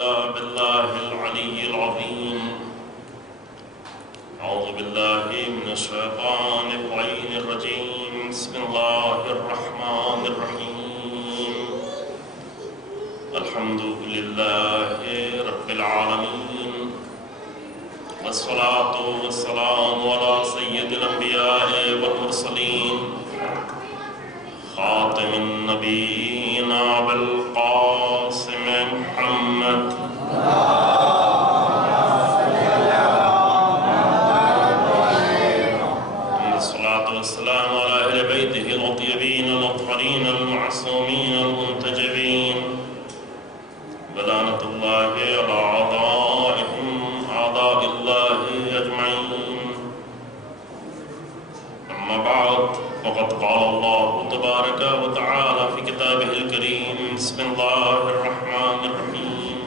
بالله العلي العظيم. أعوذ بالله من الشيطان اللعين الرجيم. بسم الله الرحمن الرحيم. الحمد لله رب العالمين، والصلاة والسلام على سيد الأنبياء والمرسلين، خاتم النبيين أبي القاسم محمد الصلاة والسلام على أهل بيته الأطيبين الأطهرين المعصومين المنتجبين، ولعنة الله على أعدائهم أعداء الله أجمعين. أما بعد، فقد قال الله تبارك وتعالى في كتابه الكريم: بسم الله الرحمن الرحيم.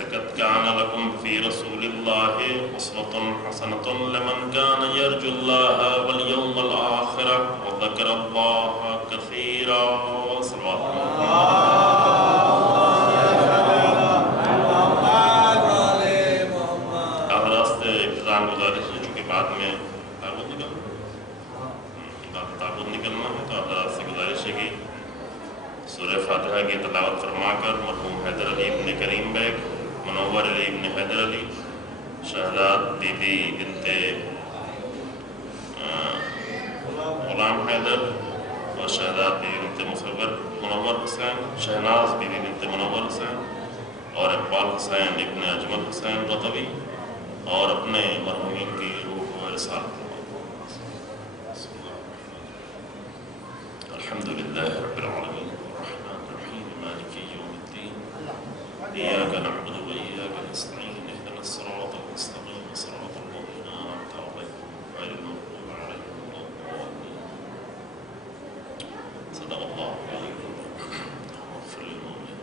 لقد كان لكم في رسول الله أسوة حسنة لمن كان يرجو الله واليوم الآخر وذكر الله كثيرا. صلوات بعد میں تعبد نکلنا ہے تو حضرات سے گزارش ہے کہ سورہ فاتحہ کی تلاوت فرما کر مرحوم حیدر علی ابن کریم بیگ، منور علی ابن حیدر علی، شہزاد بی بی بنت غلام حیدر اور شہزاد بی بی بنت منور حسین، شہناز بی بی بنت منور حسین اور اقبال حسین ابن اجمل حسین رضوی اور اپنے مرحومین کی روح و ارسال. الحمد للہ رب العالمین الرحمن الرحیم مالک یوم الدین ایاک نعبد و ایاک نستعین اهدنا الصراط المستقیم صراط الذین انعمت علیہم غیر المغضوب علیہم ولا الضالین. صدق اللہ العظیم. واغفر للمؤمنین.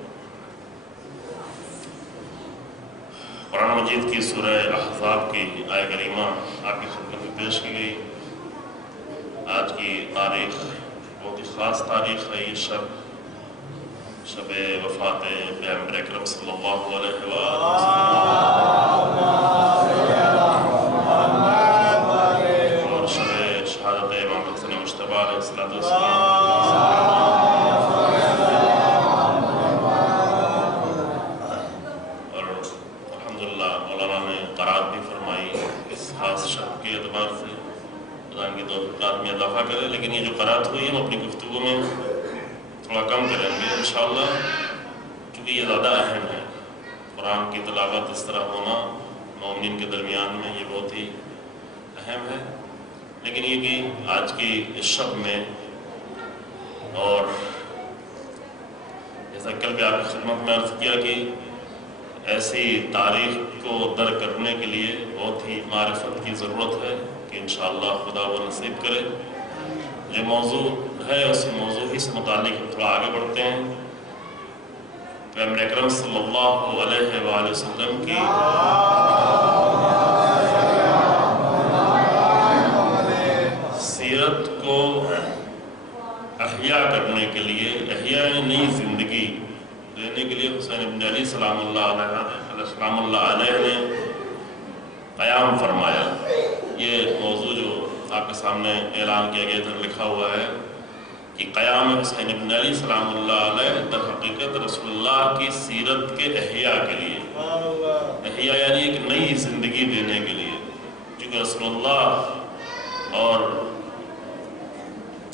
قرآن مجید کی سورہ احزاب کی آیہ کریمہ آپ کی خدمت میں پیش کی گئی. آج کی تاریخ بہت ہی خاص تاریخ ہے. یہ شب وفات پیغمبر اکرم صلی اللہ علیہ وسلم اور شب شہادت امام حسن مجتبی علیہ السلام. کے اعتبار سے قرآن کی توفیقات میں اضافہ کرے، لیکن یہ جو قرات ہوئی ہے ہم اپنی گفتگو میں تھوڑا کم کریں گے انشاءاللہ، کیونکہ یہ زیادہ اہم ہے. قرآن کی تلاوت اس طرح ہونا مومنین کے درمیان میں یہ بہت ہی اہم ہے. لیکن یہ کہ آج کی اس شب میں، اور جیسا کل بھی آپ کی خدمت میں عرض کیا کہ ایسی تاریخ کو درک کرنے کے لیے بہت ہی معرفت کی ضرورت ہے کہ انشاءاللہ خدا وہ نصیب کرے. جو موضوع ہے اس موضوع ہی سے متعلق ہم تھوڑا آگے بڑھتے ہیں. پیغمبر اکرم صلی اللہ علیہ وآلہ وسلم کی سیرت کو احیاء کرنے کے لیے، احیاء نئی زندگی دینے کے لیے حسین ابن علی سلام اللہ علیہ نے قیام فرمایا. یہ موضوع جو آپ کے سامنے اعلان کیا گیا ادھر لکھا ہوا ہے کہ قیام حسین ابن علی سلام اللہ علیہ در حقیقت رسول اللہ کی سیرت کے احیاء کے لیے، احیاء یعنی ایک نئی زندگی دینے کے لیے. چونکہ رسول اللہ اور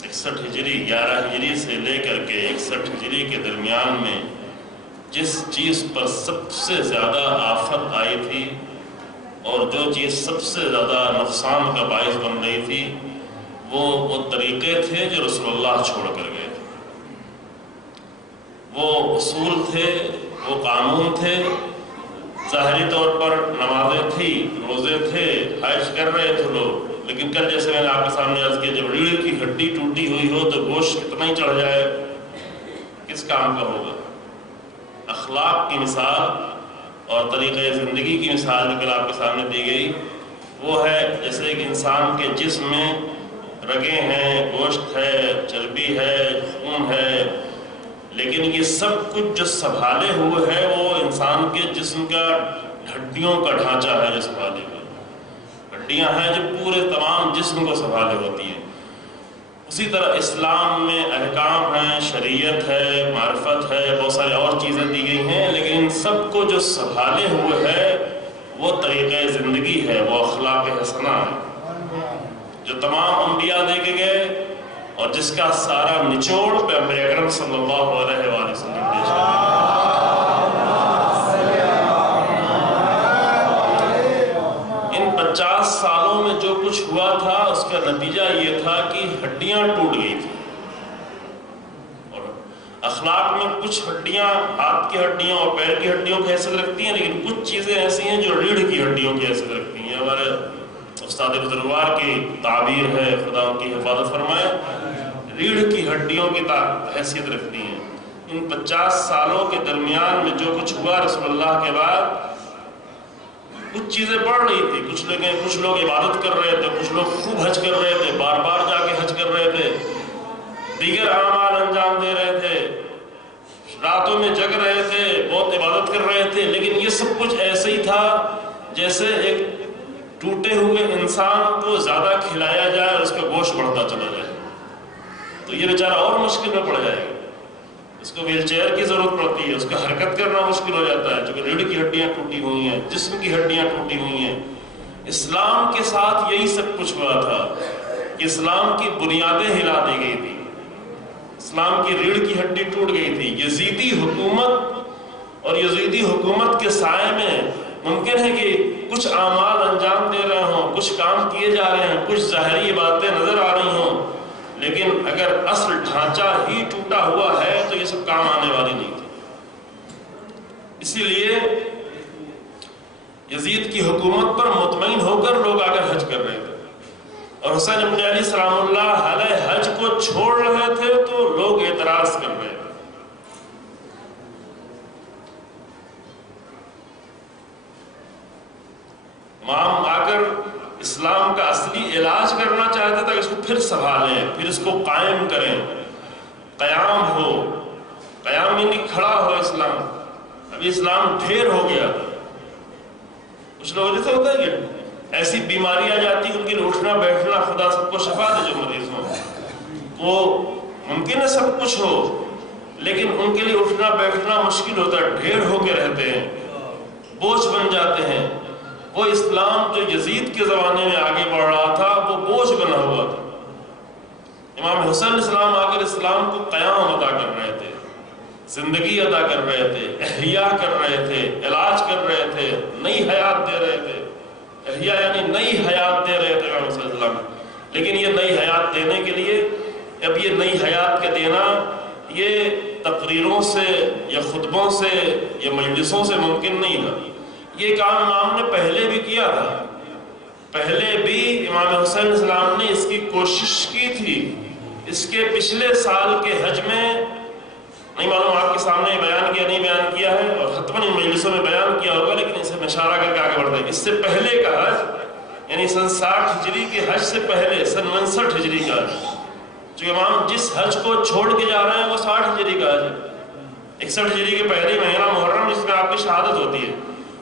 61 ہجری 11 ہجری سے لے کر کے 61 ہجری کے درمیان میں جس چیز پر سب سے زیادہ آفت آئی تھی اور جو چیز سب سے زیادہ نقصان کا باعث بن رہی تھی وہ طریقے تھے جو رسول اللہ چھوڑ کر گئے تھے. وہ اصول تھے، وہ قانون تھے. ظاہری طور پر نمازیں تھی، روزے تھے، حج کر رہے تھے لوگ، لیکن کل جیسے میں نے آپ کے سامنے عرض کیا جب ریڑھ کی ہڈی ٹوٹی ہوئی ہو تو گوشت کتنا ہی چڑھ جائے کس کام کا ہوگا. اخلاق کی مثال اور طریقہ زندگی کی مثال جو کل آپ کے سامنے دی گئی وہ ہے جیسے ایک انسان کے جسم میں رگیں ہیں، گوشت ہے، چربی ہے، خون ہے، لیکن یہ سب کچھ جو سنبھالے ہوئے ہے وہ انسان کے جسم کا ہڈیوں کا ڈھانچہ ہے جو سنبھالے ہوئے، ہڈیاں ہیں جو پورے تمام جسم کو سنبھالے ہوتی ہیں۔ اسی طرح اسلام میں احکام ہیں، شریعت ہے، معرفت ہے، بہت ساری اور چیزیں دی گئی ہیں، لیکن ان سب کو جو سنبھالے ہوئے ہے وہ طریقہ زندگی ہے، وہ اخلاق حسنہ ہے جو تمام انبیاء دے کے گئے اور جس کا سارا نچوڑ پیغمبر اکرم صلی اللہ علیہ وآلہ وسلم پیش ان 50 سالوں میں جو کچھ ہوا تھا اس کا نتیجہ یہ تھا کہ ہڈیاں ٹوٹ گئی تھی، اور اخلاق میں کچھ ہڈیاں ہاتھ کی ہڈیوں اور پیر کی ہڈیوں کی حیثیت رکھتی ہیں، لیکن کچھ چیزیں ایسی ہیں جو ریڑھ کی ہڈیوں کی حیثیت رکھتی ہیں۔ ہمارے استاد بزرگوار کی تعبیر ہے، خدا ان کی حفاظت فرمائے، ریڑھ کی ہڈیوں کی حیثیت رکھتی ہیں۔ ان 50 سالوں کے درمیان میں جو کچھ ہوا رسول اللہ کے بعد، کچھ چیزیں بڑھ رہی تھی، کچھ لوگ عبادت کر رہے تھے، کچھ لوگ خوب حج کر رہے تھے، بار بار جا کے حج کر رہے تھے، دیگر اعمال انجام دے رہے تھے، راتوں میں جگ رہے تھے، بہت عبادت کر رہے تھے، لیکن یہ سب کچھ ایسے ہی تھا جیسے ایک ٹوٹے ہوئے انسان کو زیادہ کھلایا جائے اور اس کا گوشت بڑھتا چلا جائے تو یہ بیچارہ اور مشکل میں پڑ جائے گا، اس کو ویل چیئر کی ضرورت پڑتی ہے، اس کا حرکت کرنا مشکل ہو جاتا ہے، چونکہ ریڑھ کی ہڈیاں ٹوٹی ہوئی ہیں، جسم کی ہڈیاں ٹوٹی ہوئی ہیں۔ اسلام کے ساتھ یہی سب کچھ ہوا تھا کہ اسلام کی بنیادیں ہلا دی گئی تھی، اسلام کی ریڑھ کی ہڈی ٹوٹ گئی تھی۔ یزیدی حکومت اور یزیدی حکومت کے سائے میں ممکن ہے کہ کچھ اعمال انجام دے رہے ہوں، کچھ کام کیے جا رہے ہیں، کچھ ظاہری باتیں نظر آ رہی ہوں، لیکن اگر اصل ڈھانچہ ہی ٹوٹا ہوا ہے تو یہ سب کام آنے والی نہیں تھی۔ اسی لیے یزید کی حکومت پر مطمئن ہو کر لوگ آ کر حج کر رہے تھے، اور حسین ابن علی سلام اللہ علیہ حج کو چھوڑ رہے تھے تو لوگ اعتراض کر رہے تھے۔ امام آ کر اسلام کا اصلی علاج کرنا چاہتے تھے، اس کو پھر سنبھالیں، پھر اس کو قائم کریں، قیام ہو، قیام یعنی کھڑا ہو اسلام۔ ابھی اسلام ڈھیر ہو گیا، کچھ لوگ جیسے ہوتا ہے کہ ایسی بیماری آ جاتی ہے ان کے لیے اٹھنا بیٹھنا، خدا سب کو شفا دے جو مریض ہوں، وہ ممکن ہے سب کچھ ہو لیکن ان کے لیے اٹھنا بیٹھنا مشکل ہوتا ہے، ڈھیر ہو کے رہتے ہیں، بوجھ بن جاتے ہیں۔ وہ اسلام جو یزید کے زمانے میں آگے بڑھ رہا تھا وہ بوجھ بنا ہوا تھا۔ امام حسین السلام آ کر اسلام کو قیام ادا کر رہے تھے، زندگی ادا کر رہے تھے، احیاء کر رہے تھے، علاج کر رہے تھے، نئی حیات دے رہے تھے۔ احیاء یعنی نئی حیات دے رہے تھے امام حسین السلام، لیکن یہ نئی حیات دینے کے لیے اب یہ نئی حیات کے دینا یہ تقریروں سے یا خطبوں سے یا مجلسوں سے ممکن نہیں تھا۔ یہ کام امام نے پہلے بھی کیا تھا، پہلے بھی امام حسین السلام نے اس کی کوشش کی تھی۔ اس کے پچھلے سال کے حج میں نہیں معلوم آپ کے سامنے بیان کیا نہیں بیان کیا ہے، اور حتماً ان مجلسوں میں بیان کیا ہوگا، لیکن اسے میں اشارہ کر کے آگے بڑھتے ہیں۔ اس سے پہلے کا حج یعنی سن 60 ہجری کے حج سے پہلے سن 69 ہجری کا حج، جو امام جس حج کو چھوڑ کے جا رہے ہیں وہ 60 ہجری کا حج ہے۔ 61 ہجری کے پہلے مہینہ محرم جس میں آپ کی شہادت ہوتی ہے،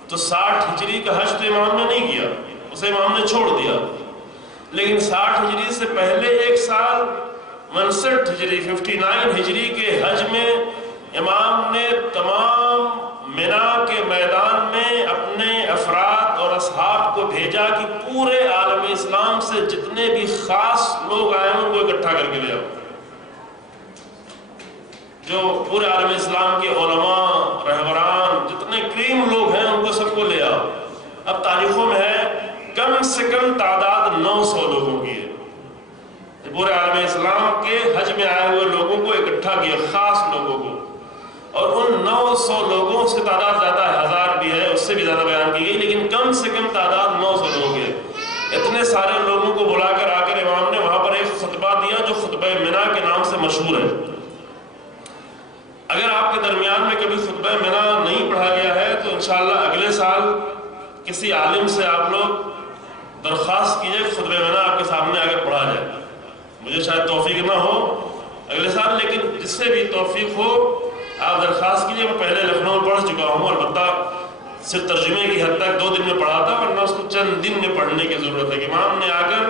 تو 60 ہجری کا حج تو امام نے نہیں کیا، اسے امام نے چھوڑ دیا۔ لیکن 60 ہجری سے پہلے ایک سال 59 ہجری 59 ہجری کے حج میں امام نے تمام منا کے میدان میں اپنے افراد اور اصحاب کو بھیجا کہ پورے عالم اسلام سے جتنے بھی خاص لوگ آئے ہیں ان کو اکٹھا کر کے لے آؤ، جو پورے عالم اسلام کے علماء رہبران جتنے کریم لوگ ہیں ان کو سب کو لے آؤ۔ اب تاریخوں میں ہے کم سے کم تعداد 900 لوگوں کی ہے، پورے عالم اسلام کے حج میں آئے ہوئے لوگوں کو اکٹھا کیا، خاص لوگوں کو، اور ان 900 لوگوں سے تعداد زیادہ ہے، 1000 بھی ہے، اس سے بھی زیادہ بیان کی گئی، لیکن کم سے کم تعداد 900 لوگ ہے۔ اتنے سارے لوگوں کو بلا کر آ کر امام نے وہاں پر ایک خطبہ دیا جو خطبہ منا کے نام سے مشہور ہے۔ اگر آپ کے درمیان میں کبھی خطبہ منا نہیں پڑھا گیا ہے تو انشاءاللہ اگلے سال کسی عالم سے آپ لوگ درخواست کیجئے خطبہ منا آپ کے سامنے اگر پڑھا جائے، مجھے شاید توفیق نہ ہو اگلے سال، لیکن جس سے بھی توفیق ہو آپ درخواست کیجیے. میں پہلے لکھنؤ میں پڑھ چکا ہوں، البتہ صرف ترجمے کی حد تک 2 دن میں پڑھا تھا، ورنہ اس کو چند دن میں پڑھنے کی ضرورت ہے. کہ امام نے آ کر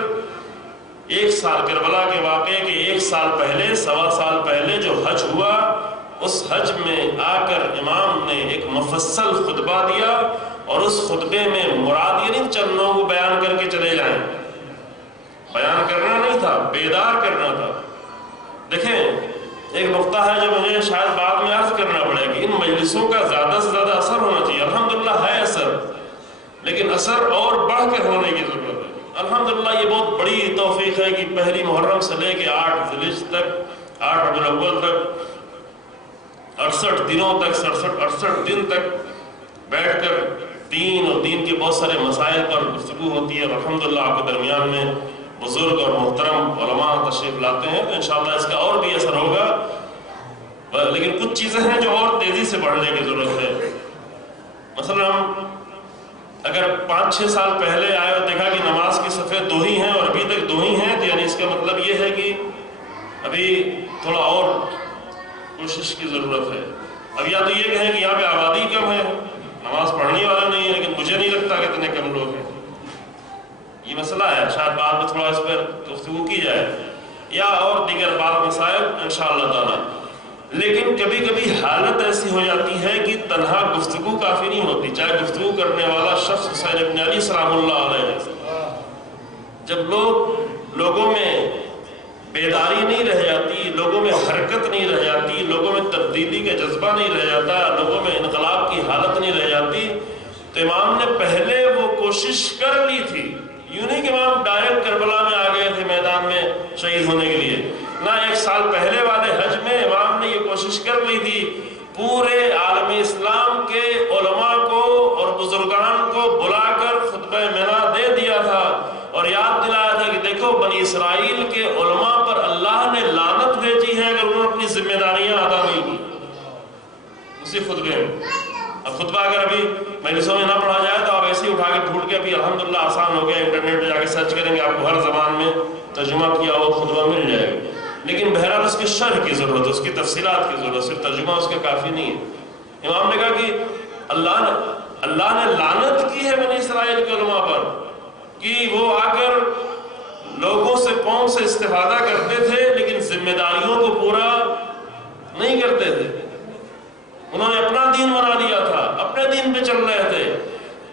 1 سال کربلا کے واقعے کے 1 سال پہلے، 1.25 سال پہلے جو حج ہوا، اس حج میں آ کر امام نے ایک مفصل خطبہ دیا، اور اس خطبے میں مراد یہ نہیں چند لوگوں کو بیان کر کے چلے جائیں، بیان کرنا نہیں تھا، بیدار کرنا تھا. دیکھیں ایک نقطہ ہے جو مجھے شاید بعد میں عرض کرنا پڑے کہ ان مجلسوں کا زیادہ سے زیادہ اثر ہونا چاہیے. الحمدللہ ہے اثر، لیکن اثر اور بڑھ کر ہونے کی ضرورت ہے. الحمدللہ یہ بہت بڑی توفیق ہے کہ 1 محرم سے لے کے 8 ذوالحجہ تک، 8 ربیع الاول تک، 68 دنوں تک، 68 دن تک بیٹھ کر دین اور دین کے بہت سارے مسائل پر گفتگو ہوتی ہے. اور الحمدللہ آپ کے درمیان میں بزرگ اور محترم علماء تشریف لاتے ہیں، تو انشاءاللہ اس کا اور بھی اثر ہوگا. لیکن کچھ چیزیں ہیں جو اور تیزی سے بڑھنے کی ضرورت ہے. مثلا ہم اگر 5-6 سال پہلے آئے اور دیکھا کہ نماز کی صفیں 2 ہی ہیں اور ابھی تک 2 ہی ہیں، تو یعنی اس کا مطلب یہ ہے کہ ابھی تھوڑا اور کوشش کی ضرورت ہے. اب یا تو یہ کہیں کہ یہاں پہ آبادی کم ہے، نماز پڑھنے والا نہیں ہے، لیکن مجھے نہیں لگتا کہ اتنے کم لوگ ہیں. یہ مسئلہ ہے، شاید بعد میں تھوڑا اس پر گفتگو کی جائے، یا اور دیگر بعض مسائل انشاءاللہ تعالی. لیکن کبھی کبھی حالت ایسی ہو جاتی ہے کہ تنہا گفتگو کافی نہیں ہوتی، چاہے گفتگو کرنے والا شخص حسین ابن علی سلام اللہ علیہ ہے. جب لوگوں میں بیداری نہیں رہ جاتی، لوگوں میں حرکت نہیں رہ جاتی، لوگوں میں تبدیلی کا جذبہ نہیں رہ جاتا، لوگوں میں انقلاب کی حالت نہیں رہ جاتی، تو امام نے پہلے وہ کوشش کر لی تھی. یوں نہیں کہ امام ڈائریکٹ کربلا میں آ گئے تھے میدان میں شہید ہونے کے لیے، نہ 1 سال پہلے والے حج میں امام نے یہ کوشش کر لی تھی. پورے عالم اسلام کے علماء کو اور بزرگان کو بلا کر خطبہ منا دے دیا تھا، اور یاد دلایا تھا کہ دیکھو بنی اسرائیل کے علماء پر اللہ نے لعنت بھیجی ہے اگر انہوں نے اپنی ذمہ داریاں ادا نہیں کی. اسی خطبے میں اب خطبہ اگر ابھی مجلسوں میں نہ پڑھا جائے تو آپ ایسے ہی اٹھا کے ڈھونڈ کے، ابھی الحمدللہ آسان ہو گیا، انٹرنیٹ پہ جا کے سرچ کریں گے آپ کو ہر زبان میں ترجمہ کیا ہوا خطبہ مل جائے گا. لیکن بہرحال اس کی شرح کی ضرورت ہے، اس کی تفصیلات کی ضرورت، صرف ترجمہ اس کا کافی نہیں ہے. امام نے کہا کہ اللہ نے لعنت کی ہے بنی اسرائیل کے علماء پر کہ وہ آ کر لوگوں سے قوم سے استفادہ کرتے تھے لیکن ذمہ داریوں کو پورا نہیں کرتے تھے. انہوں نے اپنا دین بنا لیا تھا، اپنے دین پہ چل رہے تھے.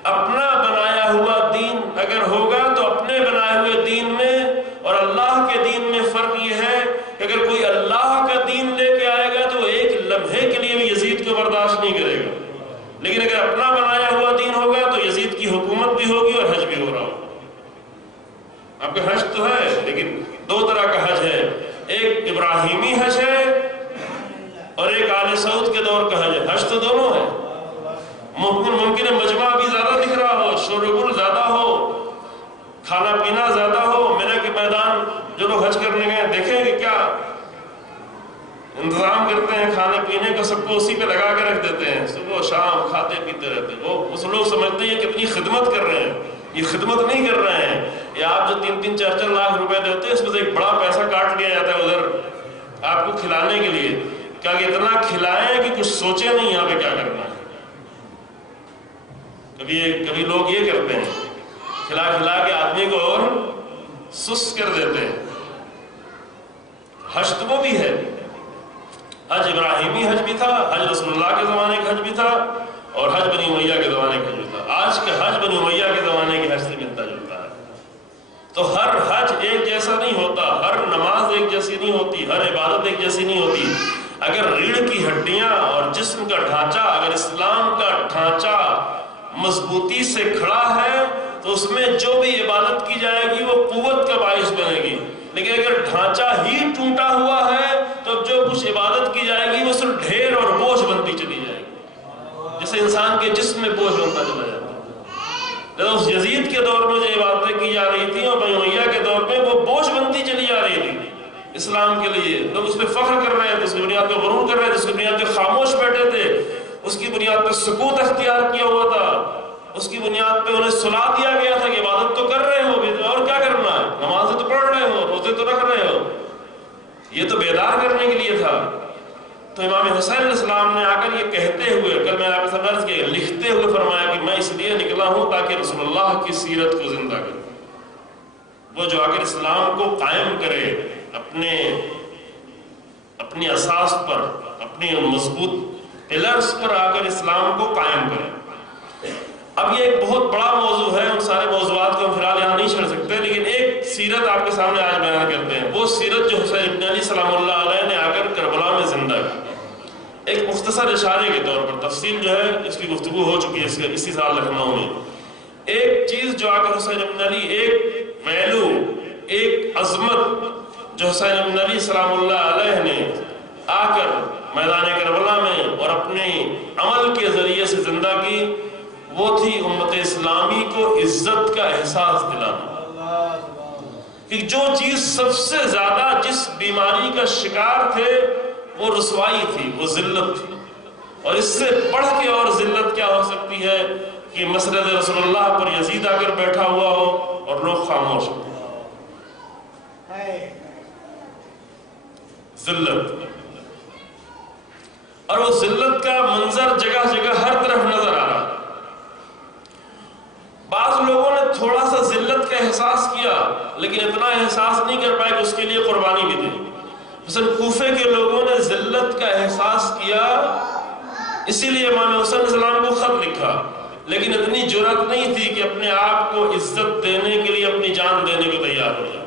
اپنا بنایا ہوا دین اگر ہوگا تو اپنے بنائے ہوئے دین میں اور اللہ کے دین میں فرق یہ ہے کہ اگر کوئی اللہ کا دین لے کے آئے گا تو ایک لمحے کے لیے بھی یزید کو برداشت نہیں کرے گا، لیکن اگر اپنا بنایا ہوا دین ہوگا تو یزید کی حکومت بھی ہوگی اور حج بھی ہو رہا ہوگا. آپ کا حج تو ہے لیکن 2 طرح کا حج ہے، ایک ابراہیمی حج ہے اور ایک آل سعود کے دور کا حج ہے. حج تو دونوں ہے. ممکن ہے مجمع بھی زیادہ دکھ رہا ہو، شور و غل زیادہ ہو، کھانا پینا زیادہ ہو. میرے کے میدان جو لوگ حج کرنے گئے دیکھیں کہ کیا انتظام کرتے ہیں کھانے پینے کا، سب کو اسی پہ لگا کے رکھ دیتے ہیں، صبح شام کھاتے پیتے رہتے ہیں. وہ اس لوگ سمجھتے ہیں کہ کتنی خدمت کر رہے ہیں، یہ خدمت نہیں کر رہے ہیں. یہ آپ جو 3-4 لاکھ روپے دیتے ہیں اس میں سے ایک بڑا پیسہ کاٹ لیا جاتا ہے ادھر آپ کو کھلانے کے لیے. کیا کہ اتنا کھلائیں کہ کچھ سوچے نہیں یہاں پہ کیا کرنا ہے. کبھی لوگ یہ کرتے ہیں، کھلا کے آدمی کو اور سست کر دیتے ہیں. حج تو وہ بھی ہے، حج ابراہیمی حج بھی تھا، حج رسول اللہ کے زمانے کا حج بھی تھا، اور حج بنی امیہ کے زمانے کا حج بھی تھا. آج کا حج بنی امیہ کے زمانے کے حج سے ملتا جلتا ہے. تو ہر حج ایک جیسا نہیں ہوتا، ہر نماز ایک جیسی نہیں ہوتی، ہر عبادت ایک جیسی نہیں ہوتی. اگر ریڑھ کی ہڈیاں اور جسم کا ڈھانچہ، اگر اسلام کا ڈھانچہ مضبوطی سے کھڑا ہے تو اس میں جو بھی عبادت کی جائے گی وہ قوت کا باعث بنے گی. لیکن اگر ڈھانچہ ہی ٹوٹا ہوا ہے تو جو کچھ عبادت کی جائے گی وہ صرف ڈھیر اور بوجھ بنتی چلی جائے گی، جیسے انسان کے جسم میں بوجھ بنتا چلا جاتا ہے. اس یزید کے دور میں جو عبادتیں کی جا رہی تھیں اور بنی امیہ کے دور میں وہ بوجھ بنتی چلی جا رہی تھی اسلام کے لیے. لوگ اس پہ فخر کر رہے تھے، اس کی بنیاد پہ غرور کر رہے تھے، اس کی بنیاد پہ خاموش بیٹھے تھے، اس کی بنیاد پہ سکوت اختیار کیا ہوا تھا، اس کی بنیاد پہ انہیں صلاح دیا گیا تھا کہ عبادت تو کر رہے ہو بھی اور کیا کرنا ہے، نمازیں تو پڑھ رہے ہو، روزے تو رکھ رہے ہو. یہ تو بیدار کرنے کے لیے تھا۔ تو امام حسین علیہ السلام نے آ کر یہ کہتے ہوئے، کل میں نے آپ سے عرض کیا، لکھتے ہوئے فرمایا کہ میں اس لیے نکلا ہوں تاکہ رسول اللہ کی سیرت کو زندہ کروں۔ وہ جو آ کر اسلام کو قائم کرے اپنی اساس پر، اپنی مضبوط پلرز پر آ کر اسلام کو قائم کرے۔ اب یہ ایک بہت بڑا موضوع ہے، ان سارے موضوعات کو ہم فی الحال یہاں نہیں چھڑ سکتے، لیکن ایک سیرت آپ کے سامنے آج بیان کرتے ہیں، وہ سیرت جو حسین ابن علی سلام اللہ علیہ نے آ کر کربلا میں زندہ کی۔ ایک مختصر اشارے کے طور پر، تفصیل جو ہے اس کی گفتگو ہو چکی ہے اسی سال لکھنؤ میں۔ ایک چیز جو آ کر حسین ابن علی، ایک ویلو، ایک عظمت جو حسین ابن علی سلام اللہ علیہ نے آ کر میدان کربلا میں اور اپنے عمل کے ذریعے سے زندہ کی، وہ تھی امت اسلامی کو عزت کا احساس دلانا۔ کہ جو چیز سب سے زیادہ جس بیماری کا شکار تھے وہ رسوائی تھی، وہ ذلت تھی، اور اس سے بڑھ کے اور ذلت کیا ہو سکتی ہے کہ مسند رسول اللہ پر یزید آ کر بیٹھا ہوا ہو اور لوگ خاموش ہو۔ ذلت، اور وہ ذلت کا منظر جگہ جگہ ہر طرف نظر آ رہا۔ بعض لوگوں نے تھوڑا سا ذلت کا احساس کیا لیکن اتنا احساس نہیں کر پائے کہ اس کے لیے قربانی بھی دی۔ مثلا کوفے کے لوگوں نے ذلت کا احساس کیا، اسی لیے امام حسین علیہ السلام کو خط لکھا، لیکن اتنی جرأت نہیں تھی کہ اپنے آپ کو عزت دینے کے لیے اپنی جان دینے کو تیار ہو جائے،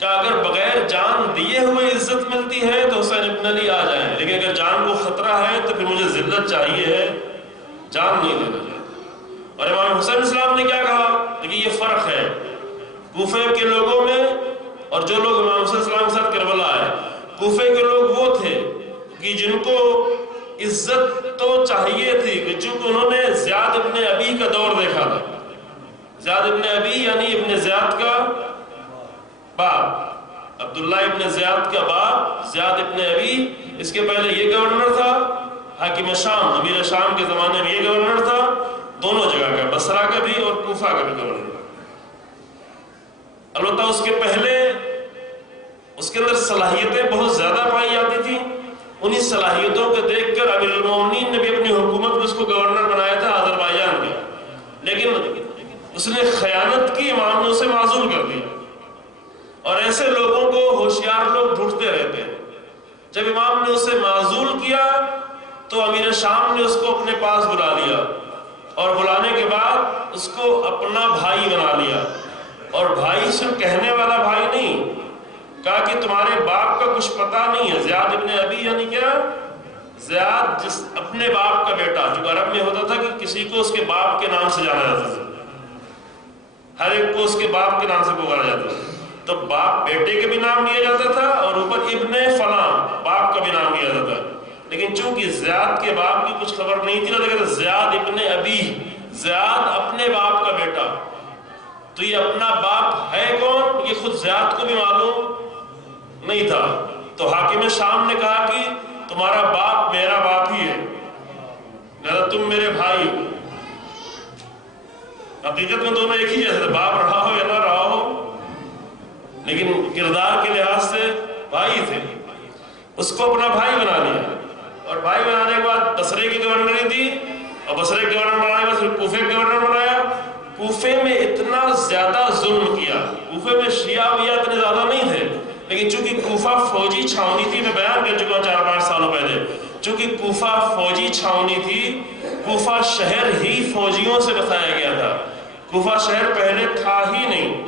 کہ اگر بغیر جان دیے ہوئے عزت ملتی ہے تو حسین ابن علی آ جائیں، لیکن اگر جان کو خطرہ ہے تو پھر مجھے ذلت چاہیے ہے، جان نہیں دینا چاہیے۔ اور امام حسین علیہ السلام نے کیا کہا؟ لیکن یہ فرق ہے کوفے کے لوگوں میں اور جو لوگ امام حسین علیہ السلام کے ساتھ کربلا آئے۔ کوفے کے لوگ وہ تھے کہ جن کو عزت تو چاہیے تھی، کہ چونکہ انہوں نے زیاد ابن ابی کا دور دیکھا تھا۔ زیاد ابن ابی یعنی ابن زیاد کا باپ، عبداللہ ابن زیاد کا باپ زیاد ابن ابی، اس کے پہلے یہ گورنر تھا، حاکم شام، امیر شام کے زمانے میں یہ گورنر تھا، دونوں جگہ کا، بصرہ کا بھی اور کوفہ کا بھی گورنر تھا۔ البتہ اس کے پہلے اس کے اندر صلاحیتیں بہت زیادہ پائی جاتی تھیں، انہی صلاحیتوں کو دیکھ کر امیر المومنین نے بھی اپنی حکومت میں اس کو گورنر بنایا تھا آذربائیجان کا، لیکن اس نے خیانت کی، امام نے اسے معزول کر دیا۔ اور ایسے لوگوں کو ہوشیار لوگ ڈھونڈتے رہتے ہیں۔ جب امام نے اسے معزول کیا تو امیر شام نے اس کو اپنے پاس بلا لیا، اور بلانے کے بعد اس کو اپنا بھائی بنا لیا، اور بھائی صرف کہنے والا بھائی نہیں، کہا کہ تمہارے باپ کا کچھ پتہ نہیں ہے۔ زیاد ابن ابی یعنی کیا؟ زیاد جس اپنے باپ کا بیٹا، جو عرب میں ہوتا تھا کہ کسی کو اس کے باپ کے نام سے جانا جاتا تھا، ہر ایک کو اس کے باپ کے نام سے پکارا جاتا تھا، تو باپ بیٹے کے بھی نام لیا جاتا تھا اور اوپر ابن فلاں باپ کا بھی نام لیا جاتا تھا۔ لیکن چونکہ زیاد کے باپ کی کچھ خبر نہیں تھی، نہ زیاد ابن ابی، زیاد اپنے باپ کا بیٹا، تو یہ اپنا باپ ہے کون یہ خود زیاد کو بھی معلوم نہیں تھا۔ تو حاکم شام نے کہا کہ تمہارا باپ میرا باپ ہی ہے، لہذا تم میرے بھائی ہو۔ حقیقت میں دونوں ایک ہی جیسے تھے، باپ رہا ہو یا نہ رہا ہو، لیکن کردار کے لحاظ سے بھائی تھے۔ اس کو اپنا بھائی بنا لیا، اور بھائی بنانے کے بعد بصرے کی گورنری دی، اور بصرے کے گورنر بنانے کے بعد پھر کوفے کے گورنر بنایا۔ کوفے میں اتنا زیادہ ظلم کیا، کوفے میں شیعہ ویعہ اتنے زیادہ نہیں تھے، لیکن چونکہ کوفہ فوجی چھاونی تھی، میں بیان کر چکا ہوں 4-5 سالوں پہلے، چونکہ کوفہ فوجی چھاونی تھی، کوفہ شہر ہی فوجیوں سے بسایا گیا تھا۔ کوفہ شہر پہلے تھا ہی نہیں۔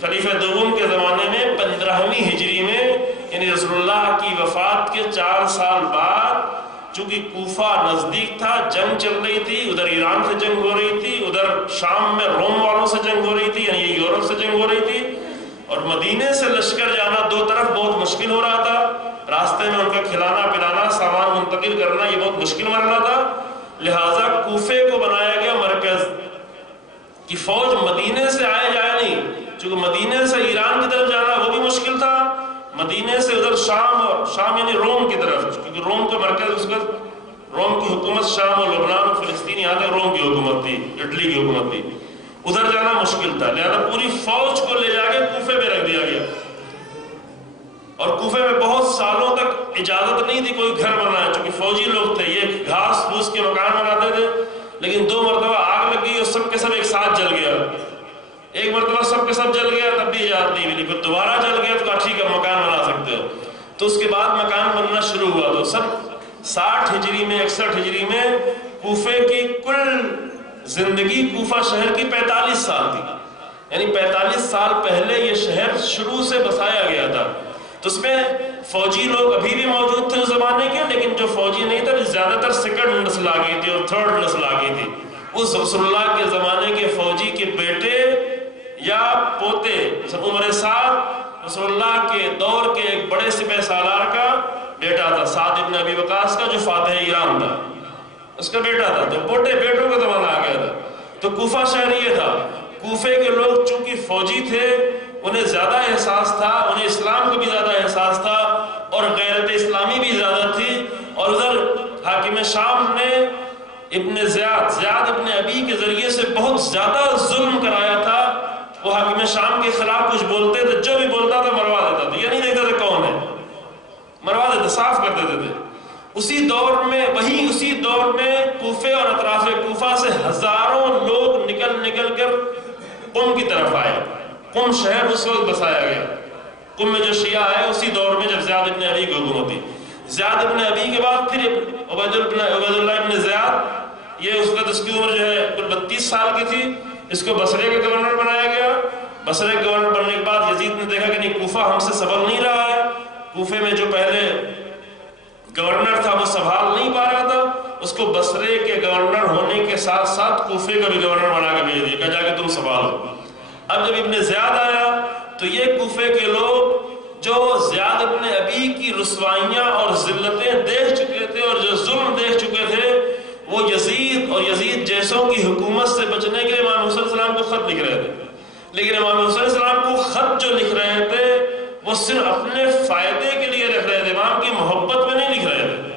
خلیفہ دوم کے زمانے میں 15ویں ہجری میں، یعنی رسول اللہ کی وفات کے 4 سال بعد، چونکہ کوفہ نزدیک تھا، جنگ چل رہی تھی، ادھر ایران سے جنگ ہو رہی تھی، ادھر شام میں روم والوں سے جنگ ہو رہی تھی، یعنی یورپ سے جنگ ہو رہی تھی، اور مدینے سے لشکر جانا دو طرف بہت مشکل ہو رہا تھا، راستے میں ان کا کھلانا پلانا، سامان منتقل کرنا، یہ بہت مشکل مرحلہ تھا۔ لہٰذا کوفے کو بنایا گیا مرکز کہ فوج مدینے سے آئے جائے نہیں، چونکہ مدینے سے ایران کی طرف جانا وہ بھی مشکل تھا، مدینے سے ادھر شام، اور شام یعنی روم کی طرف، کیونکہ روم کا مرکز اس وقت، روم کی حکومت شام اور لبنان اور فلسطین، یہاں تک روم کی حکومت تھی، اٹلی کی حکومت تھی، ادھر جانا مشکل تھا، لہذا پوری فوج کو لے جا کے کوفے میں رکھ دیا گیا۔ اور کوفے میں بہت سالوں تک اجازت نہیں تھی کوئی گھر بنانا، چونکہ فوجی لوگ تھے، یہ گھاس پھوس کے مکان بناتے تھے. لیکن 2 مرتبہ آگ لگ گئی اور سب کے سب ایک ساتھ جل گیا. ایک مرتبہ سب کے سب جل گیا تب بھی اجازت نہیں ملی، پھر دوبارہ جل گیا تو کہا ٹھیک ہے مکان بنا سکتے ہو. تو اس کے بعد مکان بننا شروع ہوا. تو سب 60 ہجری میں 61 ہجری میں کوفے کی کل زندگی کوفہ شہر کی 45 سال تھی. یعنی 45 سال پہلے یہ شہر شروع سے بسایا گیا تھا. تو اس میں فوجی لوگ ابھی بھی موجود تھے اس زمانے کے، لیکن جو فوجی نہیں تھے زیادہ تر سیکنڈ نسل آ گئی تھی اور تھرڈ نسل آ گئی تھی. اس رسول اللہ کے زمانے کے فوجی کے بیٹے یا پوتے عمر سعد رسول اللہ کے دور کے ایک بڑے سپہ سالار کا بیٹا تھا، سعد ابن ابی وقاص کا، جو فاتح ایران تھا، اس کا بیٹا تھا. تو پوتے بیٹوں کا زمانہ آ گیا تھا. تو کوفہ شہر یہ تھا. کوفے کے لوگ چونکہ فوجی تھے انہیں زیادہ احساس تھا، انہیں اسلام کا بھی زیادہ احساس تھا اور غیرت اسلامی بھی زیادہ تھی. اور ادھر حاکم شام نے زیاد ابن ابی کے ذریعے سے بہت زیادہ ظلم کرایا تھا. وہ حاکم شام کے خلاف کچھ بولتے تھے، جو بھی بولتا تھا مروا دیتا تھا. یہ نہیں دیکھتے تھے کون ہے، مروا دیتے، صاف کر دیتے تھے. اسی دور میں کوفے اور اطراف کوفہ سے ہزاروں لوگ نکل کر قم کی طرف آئے. قم شہر اس وقت بسایا گیا. قم میں جو شیعہ آئے اسی دور میں جب زیاد ابن ابی کی حکومت تھی. زیاد ابن ابی کے بعد پھر عبید اللہ ابن زیاد، یہ اس کی عمر جو ہے 32 سال کی تھی. اس کو بصرے کا گورنر بنایا گیا. بصرے کے گورنر بننے کے بعد یزید نے دیکھا کہ نہیں، کوفہ ہم سے سنبھل نہیں رہا ہے. کوفے میں جو پہلے گورنر تھا وہ سنبھال نہیں پا رہا تھا. اس کو بصرے کے گورنر ہونے کے ساتھ ساتھ کوفے کا بھی گورنر بنا کے بھیج دیا، کہا جا کے تم سنبھالو. اب جب ابن زیاد آیا تو یہ کوفے کے لوگ جو زیاد ابن ابی کی رسوائیاں اور ذلتیں دیکھ چکے تھے اور جو ظلم دیکھ چکے تھے، وہ یزید اور یزید جیسوں کی حکومت سے بچنے کے لیے امام حسین علیہ السلام کو خط لکھ رہے تھے. لیکن امام حسین علیہ السلام کو خط جو لکھ رہے تھے وہ صرف اپنے فائدے کے لیے لکھ رہے تھے، امام کی محبت میں نہیں لکھ رہے تھے.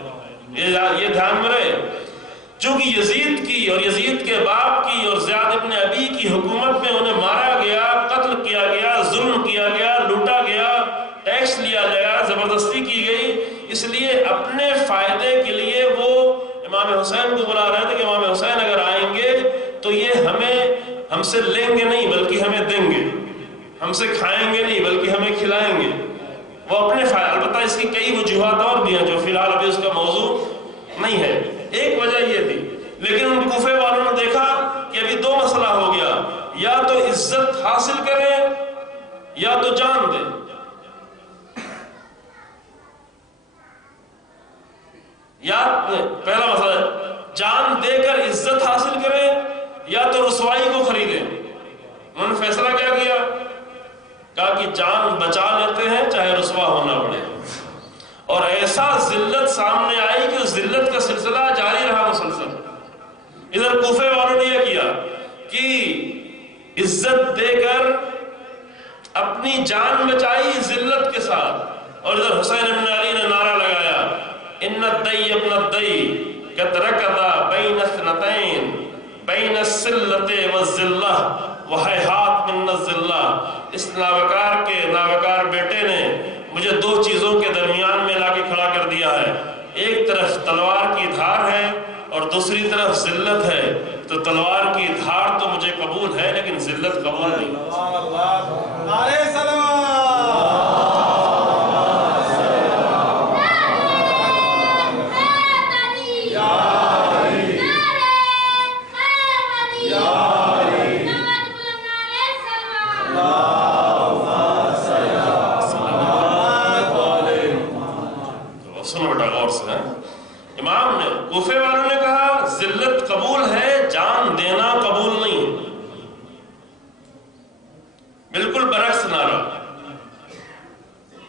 یہ دھیان میں رہے. چونکہ یزید کی اور یزید کے باپ کی اور زیاد ابن ابی کی حکومت میں انہیں مارا گیا، قتل کیا گیا، ظلم کیا گیا، لوٹا گیا، ٹیکس لیا گیا، زبردستی کی گئی. اس لیے اپنے فائدے کے لیے وہ امام حسین کو بلا رہے تھے کہ امام حسین اگر آئیں گے تو یہ ہم سے لیں گے نہیں بلکہ ہمیں دیں گے، ہم سے کھائیں گے نہیں بلکہ ہمیں کھلائیں گے. وہ اپنے فائدے. البتہ اس کی کئی وجوہات اور بھی ہیں جو فی الحال ابھی اس کا موضوع نہیں ہے. ایک وجہ یہ تھی، لیکن ان کوفے والوں نے دیکھا کہ ابھی 2 مسئلہ ہو گیا، یا تو عزت حاصل کریں یا تو جان دیں. یا پہلا مسئلہ جان دے کر عزت حاصل کریں یا تو رسوائی کو خریدیں. انہوں نے فیصلہ کیا کیا؟ کہا کہ جان بچا لیتے ہیں چاہے رسوا ہونا پڑے. اور ایسا ذلت سامنے آئی کہ اس ذلت کا سلسلہ جاری رہا مسلسل. ادھر کوفے والوں نے یہ کیا کہ عزت دے کر اپنی جان بچائی ذلت کے ساتھ. اور ادھر حسین بن علی نے نعرہ لگایا، ان الدی ابن الدی قد رکض بین اثنتین بین السلۃ والذلہ وہیہات من الذلہ. اس ناوکار بیٹے نے مجھے 2 چیزوں کے درمیان میں لا کے کھڑا کر دیا ہے. ایک طرف تلوار کی دھار ہے اور دوسری طرف ذلت ہے. تو تلوار کی دھار تو مجھے قبول ہے لیکن ذلت قبول نہیں. نعرہ سلام. امام نے کوفے والوں نے کہا ذلت قبول ہے، جان دینا قبول نہیں. بالکل برعکس نعرہ.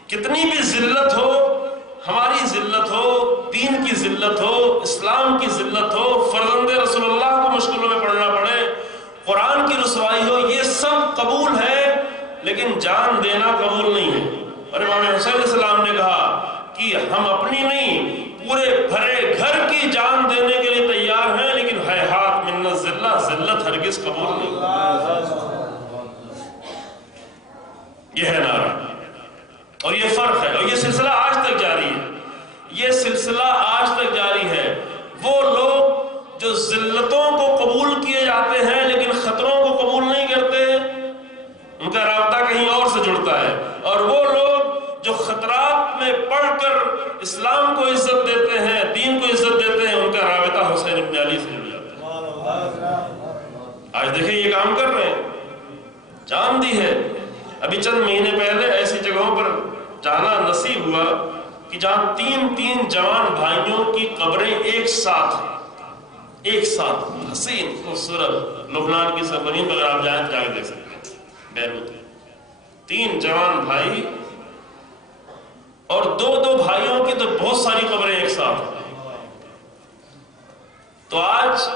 کتنی بھی ذلت ہو، ہماری ذلت ہو، دین کی ذلت ہو، اسلام کی ذلت ہو، فرزند رسول اللہ کو مشکلوں میں پڑنا پڑے، قرآن کی رسوائی ہو، یہ سب قبول ہے لیکن جان دینا قبول نہیں ہے. اور امام حسین علیہ السلام نے کہا کہ ہم اپنی نہیں پورے بھرے گھر کی جان دینے کے لیے تیار ہیں لیکن ہیہات من الذلہ، ذلت ہرگز قبول نہیں. یہ ہے نعرہ. اور یہ فرق ہے. اور سلسلہ آج تک جاری ہے۔ وہ لوگ جو ذلتوں کو قبول کیے جاتے ہیں لیکن خطروں کو قبول نہیں کرتے، ان کا رابطہ کہیں اور سے جڑتا ہے، اور وہ لوگ جو خطرات میں پڑھ کر اسلام کو عزت دیتے ہیں، دین کو عزت دیتے ہیں، ان کا رابطہ حسین ابن علی سے جڑ جاتا ہے۔ آج دیکھیں یہ کام کر رہے ہیں، جان دی ہے۔ ابھی چند مہینے پہلے ایسی جگہوں پر جانا نصیب ہوا کہ جہاں تین جوان بھائیوں کی قبریں ایک ساتھ حسین خوبصورت، لبنان کی سرزمین پر اگر آپ جائیں تو جا کے دیکھ سکتے ہیں، بیروت میں 3 جوان بھائی اور 2 بھائیوں کی تو بہت ساری قبریں ایک ساتھ ہیں۔ تو آج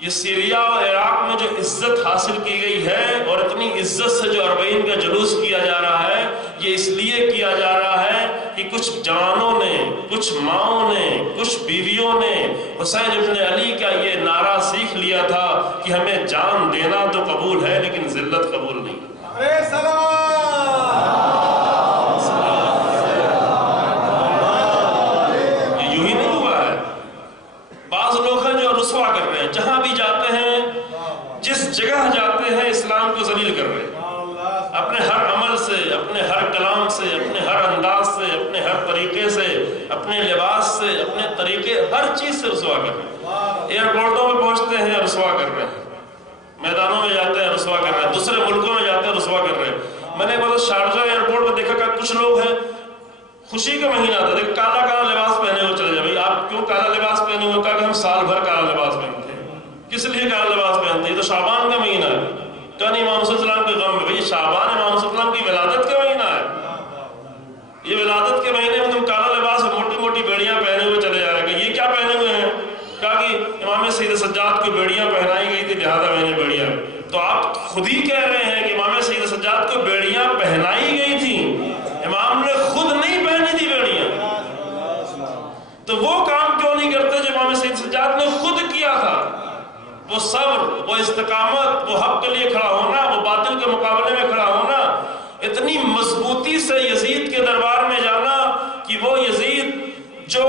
یہ سیریا اور عراق میں جو عزت حاصل کی گئی ہے اور اتنی عزت سے جو 40 کا جلوس کیا جا رہا ہے، یہ اس لیے کیا جا رہا ہے کہ کچھ جوانوں نے، کچھ ماؤں نے، کچھ بیویوں نے حسین ابن علی کا یہ نعرہ سیکھ لیا تھا کہ ہمیں جان دینا تو قبول ہے لیکن ذلت قبول نہیں۔ یوں ہی نہیں ہوا ہے، بعض لوگ ہیں جو رسوا کر رہے ہیں، جہاں بھی جاتے ہیں، جس جگہ جاتے ہیں اسلام کو ذلیل کر رہے ہیں، اپنے ہر عمل سے، اپنے ہر کلام سے، اپنے ہر انداز سے، اپنے ہر طریقے سے، اپنے لباس سے، اپنے طریقے، ہر چیز سے رسوا کر رہے ہیں۔ ایئرپورٹوں میں پہنچتے ہیں رسوا کر رہے ہیں، میدانوں میں جاتے ہیں رسوا کر رہے ہیں، دوسرے ملکوں میں جاتے ہیں رسوا کر رہے ہیں۔ میں نے شارجہ ایئرپورٹ میں دیکھا کہ کچھ لوگ ہیں، خوشی کا مہینہ تھا، دیکھ کالا لباس پہنے ہوئے چلے جائے، بھائی آپ کیوں کالا لباس پہنے ہوئے؟ کہا کہ ہم سال بھر کالا لباس پہنتے ہیں۔ کس لیے کالا لباس پہنتے ہیں؟ یہ تو شعبان کا مہینہ ہے۔ کہا نہیں، امام صلی اللہ علیہ وسلم کے غم میں، بھائی شعبان امام صلی اللہ علیہ وسلم کی ولادت کا مہینہ ہے، یہ ولادت کے مہینے میں تم کالا لباس اور موٹی موٹی بیڑیاں پہنے ہوئے چلے جا رہے ہیں، یہ کیا پہنے ہوئے ہیں؟ کہا کہ امام سید سجاد کو بیڑیاں پہنائی گئی تھی لہذا میں نے بیڑیاں۔ تو آپ خود ہی کہہ رہے ہیں کہ امام سید سجاد کو بیڑیاں پہنائی گئی تھی، امام نے خود نہیں پہنی تھی بیڑیاں، تو وہ کام کیوں نہیں کرتے جو امام سید سجاد نے خود کیا تھا؟ وہ صبر، وہ استقامت، وہ حق کے لیے کھڑا ہونا، وہ باطل کے مقابلے میں کھڑا ہونا، اتنی مضبوطی سے یزید کے دربار میں جانا کہ وہ یزید جو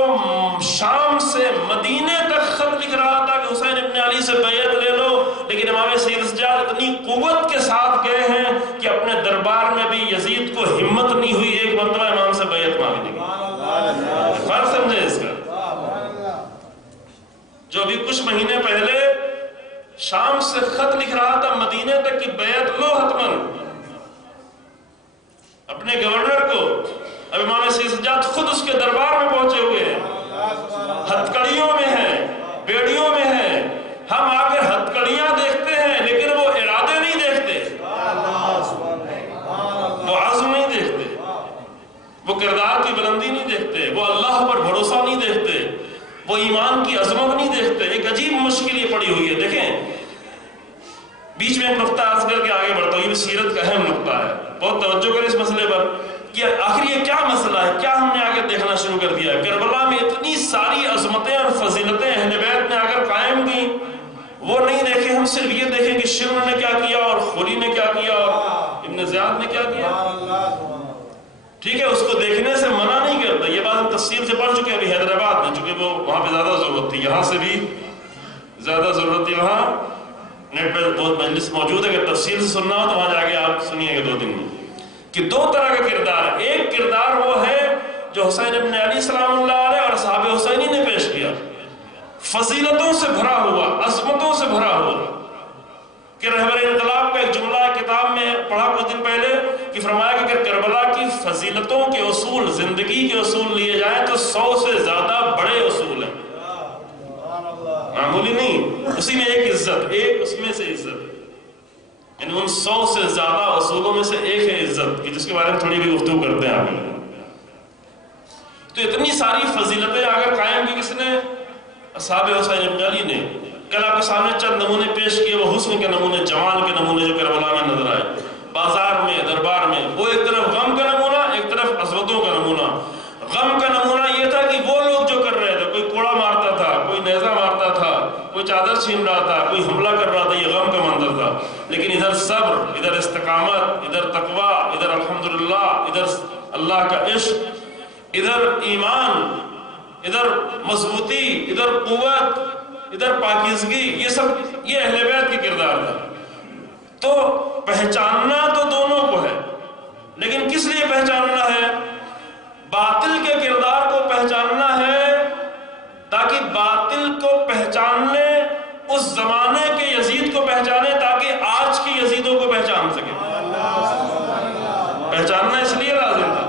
شام سے مدینے تک خط لکھ رہا تھا کہ حسین ابن علی سے بیعت لے لو، لیکن امام سید سجاد اتنی قوت کے ساتھ گئے ہیں کہ اپنے دربار میں بھی یزید کو ہمت نہیں ہوئی ایک مرتبہ امام سے بیعت مانگنے کی۔ فرق سمجھے اس کا؟ جو بھی کچھ مہینے پہلے شام سے خط لکھ رہا تھا مدینے تک کی بیعت لو حتمن اپنے گورنر کو، اب امام سید سجاد خود اس کے دربار میں پہنچے ہوئے ہیں، ہتکڑیوں میں ہیں، بیڑیوں میں ہیں۔ ہم آ کر ہتکڑیاں دیکھتے ہیں لیکن وہ ارادے نہیں دیکھتے، وہ عزم نہیں دیکھتے، وہ کردار کی بلندی نہیں دیکھتے، وہ اللہ پر بھروسہ نہیں دیکھتے، وہ ایمان کی عظمت نہیں دیکھتے۔ ایک عجیب مشکل یہ پڑی ہوئی ہے۔ دیکھیں بیچ میں ایک نقطہ عرض کر کے آگے بڑھتا ہوں، یہ بھی سیرت کا اہم نقطہ ہے، بہت توجہ کریں اس مسئلے پر کہ آخر یہ کیا مسئلہ ہے، کیا ہم نے آگے دیکھنا شروع کر دیا ہے؟ کربلا میں اتنی ساری عظمتیں اور فضیلتیں اہل بیت نے آ کر قائم کی، وہ نہیں دیکھیں، ہم صرف یہ دیکھیں کہ شمر نے کیا کیا اور خولی نے کیا کیا اور ابن زیاد نے کیا کیا۔ ٹھیک ہے، اس کو دیکھنے سے منع نہیں کرتا، یہ بات ہم تفصیل سے پڑھ چکے ہیں ابھی حیدرآباد میں، چونکہ وہ وہاں پہ زیادہ ضرورت تھی، یہاں سے بھی زیادہ ضرورت تھی، وہاں نیٹ پہ بہت مجلس موجود ہے، اگر تفصیل سے سننا ہو تو وہاں جا کے آپ سنیے گا 2 دن میں، کہ 2 طرح کا کردار ہے۔ ایک کردار وہ ہے جو حسین ابن علی سلام اللہ علیہ اور اصحاب حسینی نے پیش کیا، فضیلتوں سے بھرا ہوا، عظمتوں سے بھرا ہوا، کہ رہبر انقلاب کا ایک جملہ کتاب میں پڑھا کچھ دن پہلے کہ فرمایا کہ اگر کربلا کی فضیلتوں کے اصول، زندگی کے اصول لیے جائیں تو 100 سے زیادہ بڑے اصول ہیں، معمولی نہیں، اسی میں ایک عزت، ایک اس میں سے عزت، یعنی ان 100 سے زیادہ اصولوں میں سے ایک ہے عزت، جس کے بارے میں تھوڑی بھی گفتگو کرتے ہیں آگے۔ تو اتنی ساری فضیلتیں اگر قائم کی کس نے؟ اصحاب حسین ابن علی نے۔ کل آپ کے سامنے چند نمونے پیش کیے، وہ حسن کے نمونے، جمال کے نمونے جو کربلا میں نظر آئے، بازار میں، دربار میں، وہ ایک طرف غم کا نمونہ، ایک طرف عظمتوں کا نمونہ۔ غم کا نمونہ یہ تھا کہ وہ لوگ جو کر رہے تھے، کوئی کوڑا مارتا تھا، کوئی نیزہ مارتا تھا، کوئی چادر چھین رہا تھا، کوئی حملہ کر رہا تھا، یہ غم کا منظر تھا، لیکن ادھر صبر، ادھر استقامت، ادھر تقوی، ادھر الحمدللہ، ادھر اللہ کا عشق، ادھر ایمان، ادھر مضبوطی، ادھر قوت، ادھر پاکیزگی، یہ سب یہ اہل بیت کی کردار تھا۔ تو پہچاننا تو دونوں کو ہے، لیکن کس لیے پہچاننا ہے؟ باطل کے کردار کو پہچاننا ہے تاکہ باطل کو پہچاننے، اس زمانے کے یزید کو پہچانے تاکہ آج کی یزیدوں کو پہچان سکے۔ پہچاننا اس لیے لازم تھا۔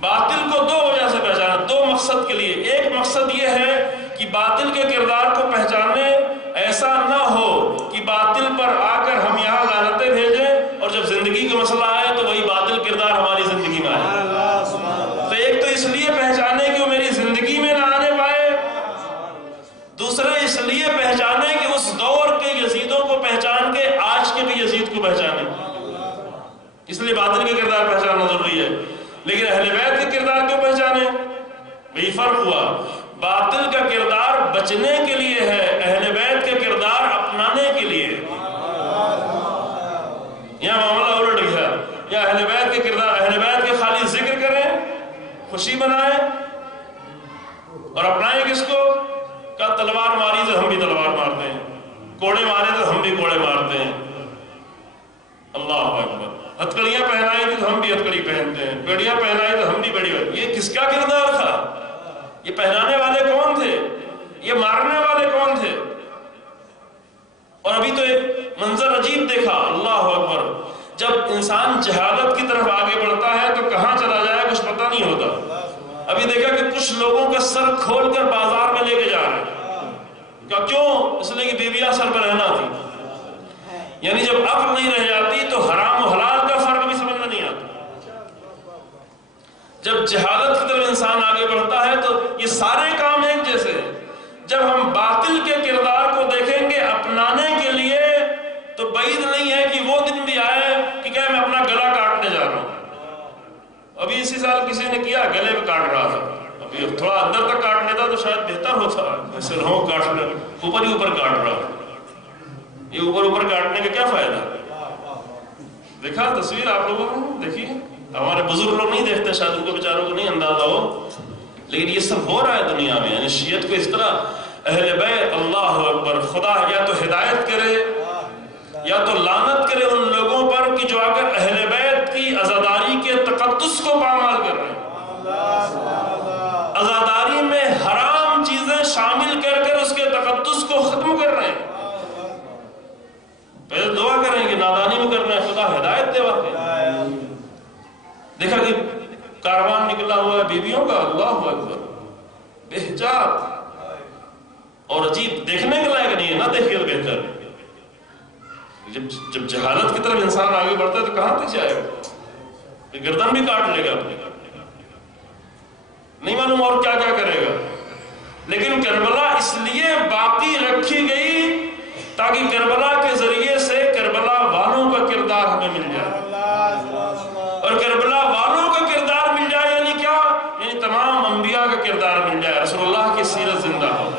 باطل کو دو وجہ سے پہچانا، دو مقصد کے لیے۔ ایک مقصد یہ ہے کہ باطل کے کردار کو پہچانے، ایسا نہ ہو کہ باطل پر آ کر ہم یہاں لعنتیں بھیجیں اور جب زندگی کا مسئلہ آئے تو وہی باطل کردار ہماری زندگی میں آئے۔ تو ایک تو اس لیے پہچانے کہ وہ میری زندگی میں نہ آنے پائے، دوسرے اس لیے پہچانے کہ اس دور کے یزیدوں کو پہچان کے آج کے بھی یزید کو پہچانے۔ اس لیے باطل کے کردار پہچاننا ضروری ہے، لیکن اہل بیت کے کردار کیوں پہچانے؟ وہی فرق ہوا، باطل کا کردار بچنے کے لیے ہے، اہل بیت کے کردار اپنانے کے لیے۔ یہاں معاملہ الٹ گیا، یا اہل بیت کے کردار، اہل بیت کے خالی ذکر کریں، خوشی منائیں اور اپنائیں کس کو؟ کہ تلوار ماری تو ہم بھی تلوار مارتے ہیں، کوڑے مارے تو ہم بھی کوڑے مارتے ہیں۔ اللہ اکبر۔ ہتھکڑیاں پہنائی تھی تو ہم بھی ہتھکڑی پہنتے ہیں، بیڑیاں پہنائی تو ہم بھی بیڑی پہنتے ہیں۔ یہ کس کا کردار تھا؟ یہ پہنانے والے کون تھے؟ یہ مارنے والے کون تھے؟ اور ابھی تو ایک منظر عجیب دیکھا، اللہ اکبر، جب انسان جہالت کی طرف آگے بڑھتا ہے تو کہاں چلا جائے کچھ پتہ نہیں ہوتا۔ ابھی دیکھا کہ کچھ لوگوں کا سر کھول کر بازار میں لے کے جا رہے ہیں۔ کیوں؟ اس لیے کہ بیویاں سر پر رہنا تھی۔ یعنی جب عقل نہیں رہ جاتی تو حرام و حلال کا فرق بھی سمجھنا نہیں آتا۔ جب جہالت کی طرف انسان آگے بڑھتا ہے تو یہ سارے کام ایک جیسے ہیں۔ جب ہم باطل کے کردار کو دیکھیں گے اپنانے کے لیے تو بعید نہیں ہے کہ وہ دن بھی آئے کہ میں اپنا گلا کاٹنے جا رہا ہوں۔ ابھی اسی سال کسی نے کیا، گلے میں کاٹ رہا تھا، ابھی تھوڑا اندر تک کاٹ لیتا تو شاید بہتر ہوتا، ایسے رہو کاٹ لے، اوپر ہی اوپر کاٹ رہا۔ یہ اوپر اوپر کاٹنے کا کیا فائدہ؟ دیکھا تصویر آپ لوگوں نے دیکھی؟ ہمارے بزرگ لوگ نہیں دیکھتے، شاید ان کو بیچاروں کو نہیں اندازہ ہو، لیکن یہ سب ہو رہا ہے دنیا میں۔ یعنی شیعت کو اس طرح اہل بیت، اللہ اکبر، خدا یا تو ہدایت کرے یا تو لعنت کرے ان لوگوں پر کہ جو آ کر اہل بیت کی عزاداری کے تقدس کو پامال کر رہے ہیں، عزاداری میں حرام چیزیں شامل کر کر اس کے تقدس کو ختم کر رہے ہیں۔ پہلے دعا کریں کہ نادانی میں کرنا ہے، خدا ہدایت دے واقعی۔ دیکھا کہ کاروان نکلا ہوا ہے بیویوں کا، اللہ اکبر، بے حجاب اور عجیب، دیکھنے کے لائق نہیں ہے، نہ دیکھیے تو بہتر۔ جب جہالت کی طرف انسان آگے بڑھتا ہے تو کہاں تک جائے گا؟ گردن بھی کاٹ لے گا اپنے، نہیں معلوم اور کیا کیا کرے گا۔ لیکن کربلا اس لیے باقی رکھی گئی تاکہ کربلا کے ذریعے سے کربلا والوں کا کردار ہمیں مل جائے، اور کربلا والوں کا کردار مل جائے یعنی کیا؟ یعنی تمام انبیاء کا کردار مل جائے، رسول اللہ کی سیرت زندہ ہو۔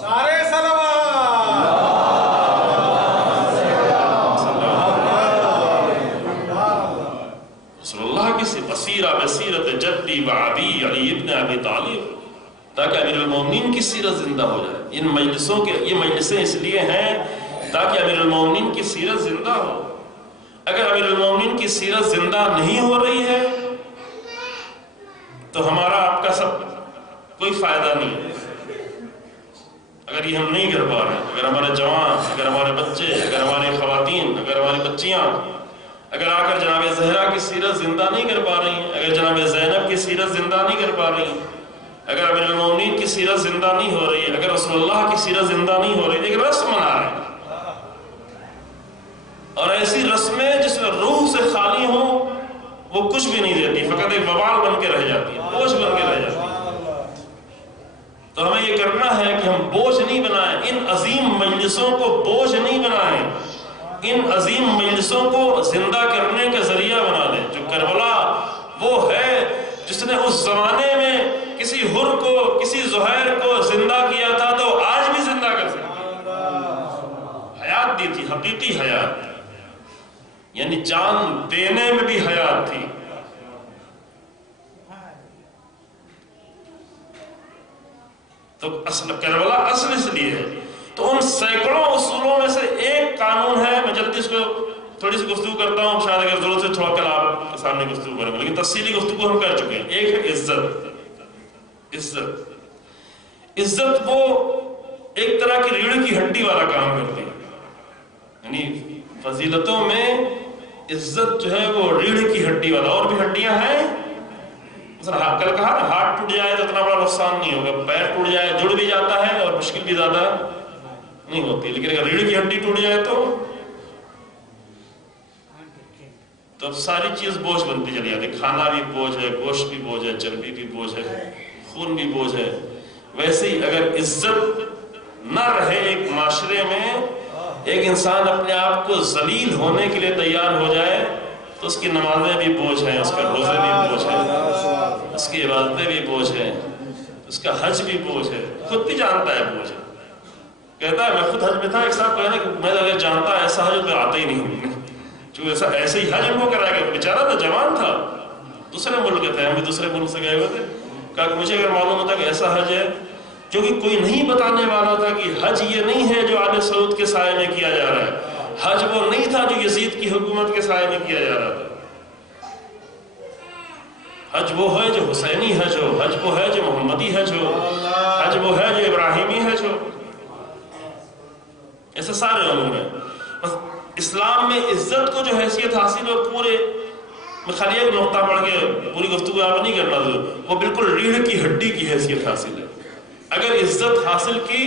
سارے رسول اللہ کی بصیرہ بصیرت جدی و ابی علی ابن ابی طالب، تاکہ امیر المومنین کی سیرت زندہ ہو جائے۔ ان مجلسوں کے، یہ مجلسیں اس لیے ہیں تاکہ امیر المومنین کی سیرت زندہ ہو۔ اگر امیر المومنین کی سیرت زندہ نہیں ہو رہی ہے تو ہمارا آپ کا سب کوئی فائدہ نہیں ہے۔ اگر یہ ہم نہیں کر پا رہے، اگر ہمارے جوان، اگر ہمارے بچے، اگر ہماری خواتین، اگر ہماری بچیاں اگر آ کر جناب زہرا کی سیرت زندہ نہیں کر پا رہی ہیں، اگر جناب زینب کی سیرت زندہ نہیں کر پا رہی ہیں، اگر امیر المومنین کی سیرت زندہ نہیں ہو رہی ہے، اگر رسول اللہ کی سیرت زندہ نہیں ہو رہی، لیکن رسم منا رہے ہیں، اور ایسی رسمیں جس میں روح سے خالی ہوں وہ کچھ بھی نہیں دیتی، فقط ایک وبال بن کے رہ جاتی ہے، بوجھ بن کے رہ جاتی ہے۔ تو ہمیں یہ کرنا ہے کہ ہم بوجھ نہیں بنائیں، ان عظیم مجلسوں کو بوجھ نہیں بنائیں، ان عظیم مجلسوں کو زندہ کرنے کا ذریعہ بنا دیں۔ جو کربلا وہ ہے جس نے اس زمانے میں کسی حر کو، کسی زہیر کو زندہ کیا تھا تو آج بھی زندہ کر سکتا، حیات دی تھی، حقیقی حیات، یعنی جان دینے میں بھی حیات تھی۔ تو کربلا اصل اس لیے ہے. تو ان سینکڑوں اصولوں میں سے ایک قانون ہے، میں جلدی اس کو تھوڑی سی گفتگو کرتا ہوں، شاید اگر ضرورت ہے تھوڑا کل آپ کے سامنے گفتگو کریں گے، لیکن تفصیلی گفتگو ہم کر چکے ہیں. ایک ہے عزت. عزت وہ ایک طرح کی ریڑھ کی ہڈی والا کام کرتی ہے. یعنی فضیلتوں میں عزت جو ہے وہ ریڑھ کی ہڈی والا. اور بھی ہڈیاں ہیں، مثلا کل کہا نا ہاتھ ٹوٹ جائے تو اتنا بڑا نقصان نہیں ہوگا، پیر ٹوٹ جائے جڑ بھی جاتا ہے اور مشکل بھی زیادہ نہیں ہوتی، لیکن اگر ریڑھ کی ہڈی ٹوٹ جائے تو اب ساری چیز بوجھ بنتی چلی جاتی. کھانا بھی بوجھ ہے، گوشت بھی بوجھ ہے، چربی بھی بوجھ ہے، خون بھی بوجھ ہے. ویسے ہی اگر عزت نہ رہے ایک معاشرے میں، ایک انسان اپنے آپ کو ذلیل ہونے کے لیے تیار ہو جائے تو اس کی نمازیں بھی بوجھ ہیں، اس کے روزے بھی بوجھ ہیں، اس کی عبادتیں بھی بوجھ ہیں، اس کا حج بھی بوجھ ہے. خود بھی جانتا ہے بوجھ ہے. کہتا ہے میں خود حج میں تھا، ایک صاحب کہنا کہ میں اگر جانتا ایسا حج تو آتا ہی نہیں، جو ایسے ہی حج ان کو کرا گیا. بیچارہ تو جوان تھا، دوسرے ملک تھے، ہم بھی دوسرے ملک سے گئے ہوئے تھے. کہا کہ مجھے اگر معلوم ہوتا کہ ایسا حج ہے، کیونکہ کوئی نہیں بتانے والا تھا کہ حج یہ نہیں ہے جو آل سعود کے سائے میں کیا جا رہا ہے، حج وہ نہیں تھا جو یزید کی حکومت کے سائے میں کیا جا رہا تھا. حج وہ ہے جو حسینی حج ہو، حج وہ ہے جو محمدی حج ہو، حج وہ ہے جو ابراہیمی حج ہو. ایسے سارے امور ہیں. بس اسلام میں عزت کو جو حیثیت حاصل ہو، پورے میں خالی ایک نقطہ پڑھ کے پوری گفتگو آپ نہیں کرنا، وہ بالکل ریڑھ کی ہڈی کی حیثیت حاصل ہے. اگر عزت حاصل کی،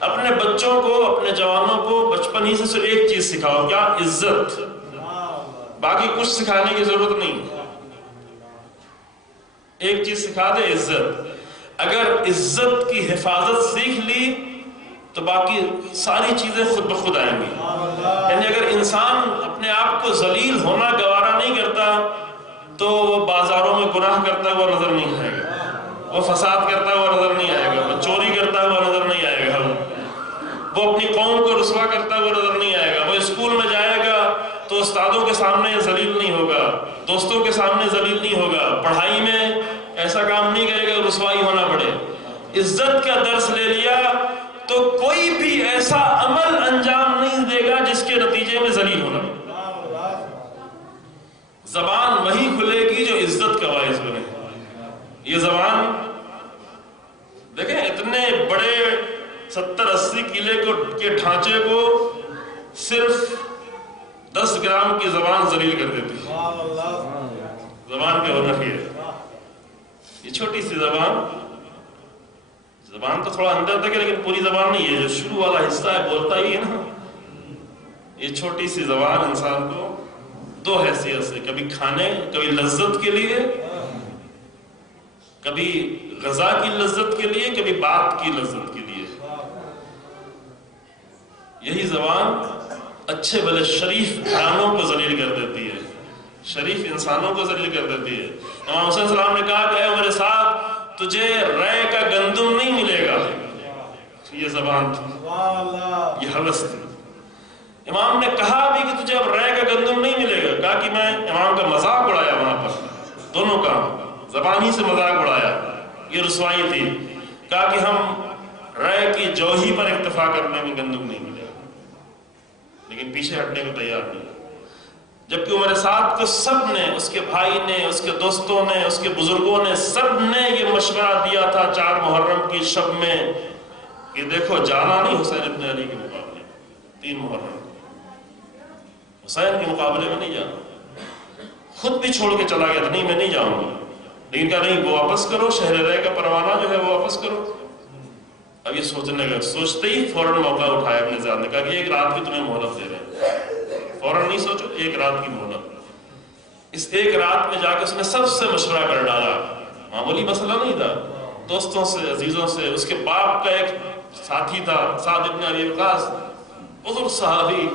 اپنے بچوں کو، اپنے جوانوں کو بچپن ہی سے صرف ایک چیز سکھاؤ، کیا؟ عزت. باقی کچھ سکھانے کی ضرورت نہیں، ایک چیز سکھا دے، عزت. اگر عزت کی حفاظت سیکھ لی تو باقی ساری چیزیں خود بخود آئیں گی. یعنی اگر انسان اپنے آپ کو ذلیل ہونا گوارا نہیں کرتا تو وہ بازاروں میں گناہ کرتا ہوا نظر نہیں آئے گا، وہ فساد کرتا ہوا نظر نہیں آئے گا، وہ چوری کرتا ہوا نظر نہیں آئے گا، وہ اپنی قوم کو رسوا کرتا ہوا نظر نہیں آئے گا. وہ اسکول میں جائے گا تو استادوں کے سامنے ذلیل نہیں ہوگا، دوستوں کے سامنے ذلیل نہیں ہوگا، پڑھائی میں ایسا کام نہیں کرے گا رسوائی ہونا پڑے. عزت کا درس لے لیا تو کوئی بھی ایسا عمل انجام نہیں دے گا جس کے نتیجے میں ذلیل ہونا. زبان وہی کھلے گی جو عزت کا باعث بنے. یہ زبان دیکھیں، اتنے بڑے 70-80 کلے کے ڈھانچے کو صرف 10 گرام کی زبان ذلیل کر دیتی. زبان پہ ہونا ہے یہ چھوٹی سی زبان تو تھوڑا اندر تک ہے لیکن پوری زبان نہیں ہے، جو شروع والا حصہ ہے بولتا ہی ہے نا. یہ چھوٹی سی زبان انسان کو دو حیثیت سے، کبھی کھانے، کبھی لذت کے لیے، کبھی غذا کی لذت کے لیے، کبھی بات کی لذت کے لیے. یہی زبان اچھے بھلے شریف گھرانوں کو ذلیل کر دیتی ہے، شریف انسانوں کو ذلیل کر دیتی ہے. امام حسین السلام نے کہا کہ اے عمر صاحب، تجھے رے کا گندم نہیں ملے گا. یہ زبان تھی، یہ حوث تھی. امام نے کہا بھی کہ تجھے اب رے کا گندم نہیں ملے گا. کہا کہ میں امام کا مذاق اڑایا وہاں پر، دونوں کا زبان ہی سے مذاق اڑایا، یہ رسوائی تھی. کہا کہ ہم رے کی جوہی پر اکتفا کرنے میں گندم نہیں ملے گا، لیکن پیچھے ہٹنے کو تیار نہیں. جبکہ عمر سعد کو سب نے، اس کے بھائی نے، اس کے دوستوں نے، اس کے بزرگوں نے، سب نے یہ مشورہ دیا تھا 4 محرم کی شب میں کہ دیکھو جانا نہیں حسین ابن علی کے مقابلے، 3 محرم حسین کے مقابلے میں نہیں جانا. خود بھی چھوڑ کے چلا گیا تھا، نہیں میں نہیں جاؤں گا. لیکن کہا نہیں، وہ واپس کرو، شہر رے کا پروانہ جو ہے وہ واپس کرو. اب یہ سوچنے لگا، سوچتے ہی فوراً موقع اٹھایا اپنے ذات نے، کہا کہ ایک رات کی تمہیں مہلت دے رہے ہیں، فوراً نہیں سوچو، ایک رات کی مہلت. اس ایک رات میں جا کے اس نے سب سے مشورہ کر ڈالا. معمولی مسئلہ نہیں تھا، دوستوں سے، عزیزوں سے. اس کے باپ کا ایک ساتھی تھا سعد ابن ابی وقاص، بزرگ صحابی،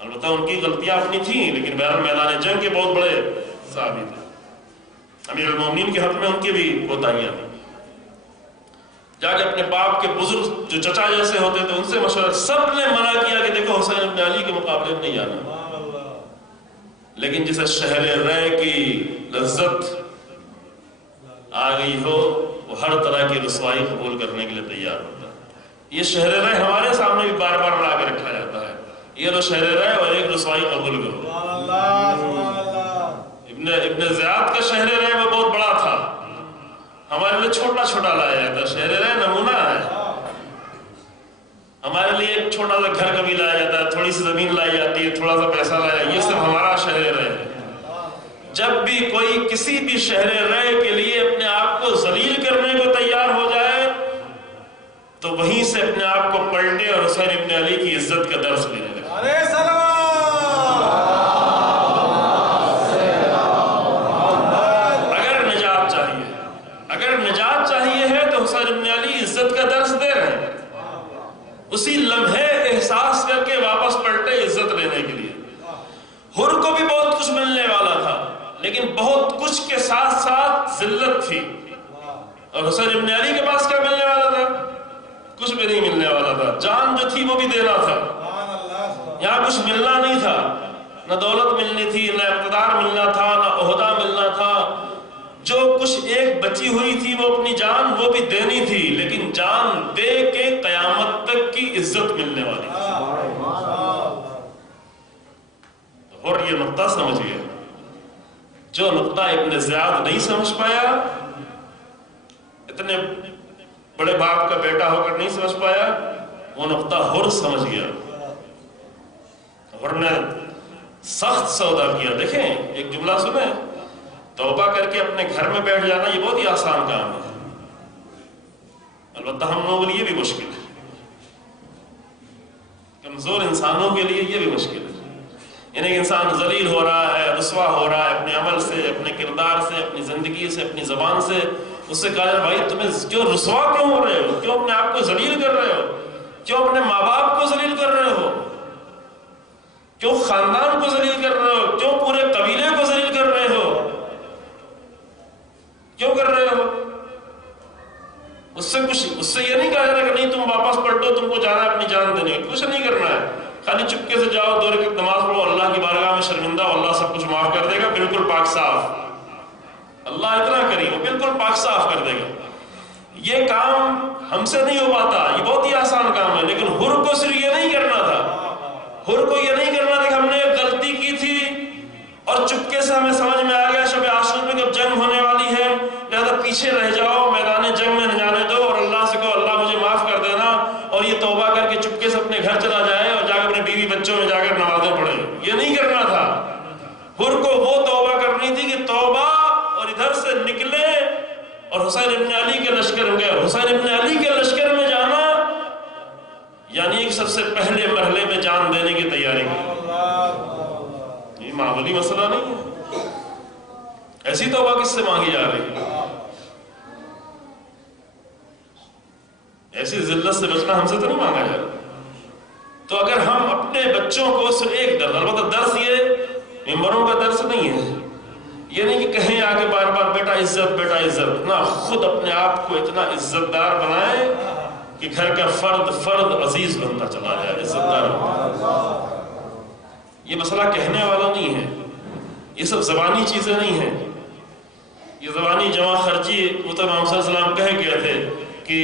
البتہ ان کی غلطیاں اپنی تھیں لیکن بہرحال میدان جنگ کے بہت بڑے صحابی تھے. امیر المومنین کے حق میں ان کی بھی کوتاہیاں تھیں. جا کے اپنے باپ کے بزرگ جو چچا جیسے ہوتے تھے ان سے مشورہ، سب نے منع کیا کہ دیکھو حسین ابن علی کے مقابلے میں نہیں جانا. لیکن جسے شہر رے کی لذت آ گئی ہو وہ ہر طرح کی رسوائی قبول کرنے کے لیے تیار ہوتا ہے۔ یہ شہر رہ ہمارے سامنے بھی بار بار لا کے رکھا جاتا ہے، یہ لو شہر رہ اور ایک رسوائی قبول کرو۔ ابن زیاد کا شہر رہ وہ بہت بڑا تھا، ہمارے لیے چھوٹا چھوٹا لایا جاتا ہے۔ شہر رہ نمونہ ہے، ہمارے لیے ایک چھوٹا سا گھر کبھی لایا جاتا ہے، تھوڑی سی زمین لائی جاتی ہے، تھوڑا سا پیسہ لایا جاتا ہے، یہ صرف ہمارا شہر رہ ہے۔ جب بھی کوئی کسی بھی شہر رہ کے لیے اپنے آپ کو ذلیل کرنے کو تیار ہو جائے تو وہیں سے اپنے آپ کو پلٹے اور حسین ابن علی کی عزت کا درس لینے لگے۔ اگر نجات چاہیے ہے تو حسین ابن علی عزت کا درس دے رہے ہیں، اسی لمحے احساس کر کے واپس پلٹے عزت لینے کے لیے۔ حر کو بھی بہت کچھ ملنے والا تھا، لیکن بہت کچھ کے ساتھ ساتھ ذلت تھی، اور حسین ابن علی کے پاس کیا ملنے والا تھا؟ کچھ بھی نہیں ملنے والا تھا، جان جو تھی وہ بھی دینا تھا۔ یہاں کچھ ملنا نہیں تھا، نہ دولت ملنی تھی، نہ اقتدار ملنا تھا، نہ عہدہ ملنا تھا۔ جو کچھ ایک بچی ہوئی تھی وہ اپنی جان وہ بھی دینی تھی، لیکن جان دے کے قیامت تک کی عزت ملنے والی تھی۔ اور یہ نقطہ سمجھ گیا، جو نقطہ ابن زیاد نہیں سمجھ پایا، اتنے بڑے باپ کا بیٹا ہو کر نہیں سمجھ پایا، وہ نقطہ حر سمجھ گیا۔ حر نے سخت سودا کیا۔ دیکھیں ایک جملہ سنیں، توبہ کر کے اپنے گھر میں بیٹھ جانا یہ بہت ہی آسان کام ہے، البتہ ہم لوگوں کے لیے بھی مشکل ہے، کمزور انسانوں کے لیے یہ بھی مشکل ہے۔ یعنی انسان ذلیل ہو رہا ہے، رسوا ہو رہا ہے اپنے عمل سے، اپنے کردار سے، اپنی زندگی سے، اپنی زبان سے، اس سے کہا جائے بھائی تمہیں کیوں رسوا کیوں ہو رہے ہو، کیوں اپنے آپ کو ذلیل کر رہے ہو، کیوں اپنے ماں باپ کو ذلیل کر رہے ہو، کیوں خاندان کو ذلیل کر رہے ہو، کیوں پورے قبیلے کو ذلیل کر رہے ہو، کیوں کر رہے ہو؟ اس سے یہ نہیں کہا جا رہا کہ نہیں تم واپس پلٹو، تم کو جانا ہے اپنی جان دینے، کچھ نہیں کرنا ہے، خالی چپکے سے جاؤ، 2 رکعت نماز پڑھو، اللہ کی بارگاہ میں شرمندہ ہو، اللہ سب کچھ معاف کر دے گا، بالکل پاک صاف، اللہ اتنا کریم، بالکل پاک صاف کر دے گا۔ یہ کام ہم سے نہیں ہو پاتا، یہ بہت ہی آسان کام ہے، لیکن حر کو صرف یہ نہیں کرنا تھا، حر کو یہ نہیں کرنا تھا کہ ہم نے ایک غلطی کی تھی اور چپکے سے ہمیں سمجھ میں آ گیا شب عاشور میں جب جنگ ہونے والی ہے لہذا پیچھے رہ جاؤ، میدان جنگ میں نہ جانے دو، اور اللہ سے کہو اللہ مجھے معاف کر دینا، اور یہ توبہ کر کے چپکے سے اپنے گھر چلا جائے اور جا کے اپنے بیوی بچوں میں جا کر نمازیں پڑھے۔ یہ نہیں کرنا تھا، حر کو وہ توبہ کرنی تھی کہ توبہ، اور ادھر سے نکلے اور حسین ابن علی کے لشکر میں گئے۔ حسین ابن علی کے لشکر میں جانا یعنی کہ سب سے پہلے مرحلے میں جان دینے کی تیاری کی، یہ معمولی مسئلہ نہیں ہے۔ ایسی توبہ کس سے مانگی جا رہی ہے؟ ایسی ذلت سے بچنا ہم سے تو نہیں مانگا جا رہا۔ تو اگر ہم اپنے بچوں کو صرف ایک درس، البتہ درس یہ ممبروں کا درس نہیں ہے، یہ نہیں کہ کہیں آگے بار بار بیٹا عزت بیٹا عزت، نہ خود اپنے آپ کو اتنا عزت دار بنائے کہ گھر کا فرد عزیز بنتا چلا جائے، عزت دار بنتا۔ یہ مسئلہ کہنے والا نہیں ہے، یہ سب زبانی چیزیں نہیں ہیں، یہ زبانی جمع خرچی محمد صلی اللہ علیہ وسلم کہہ گئے تھے کہ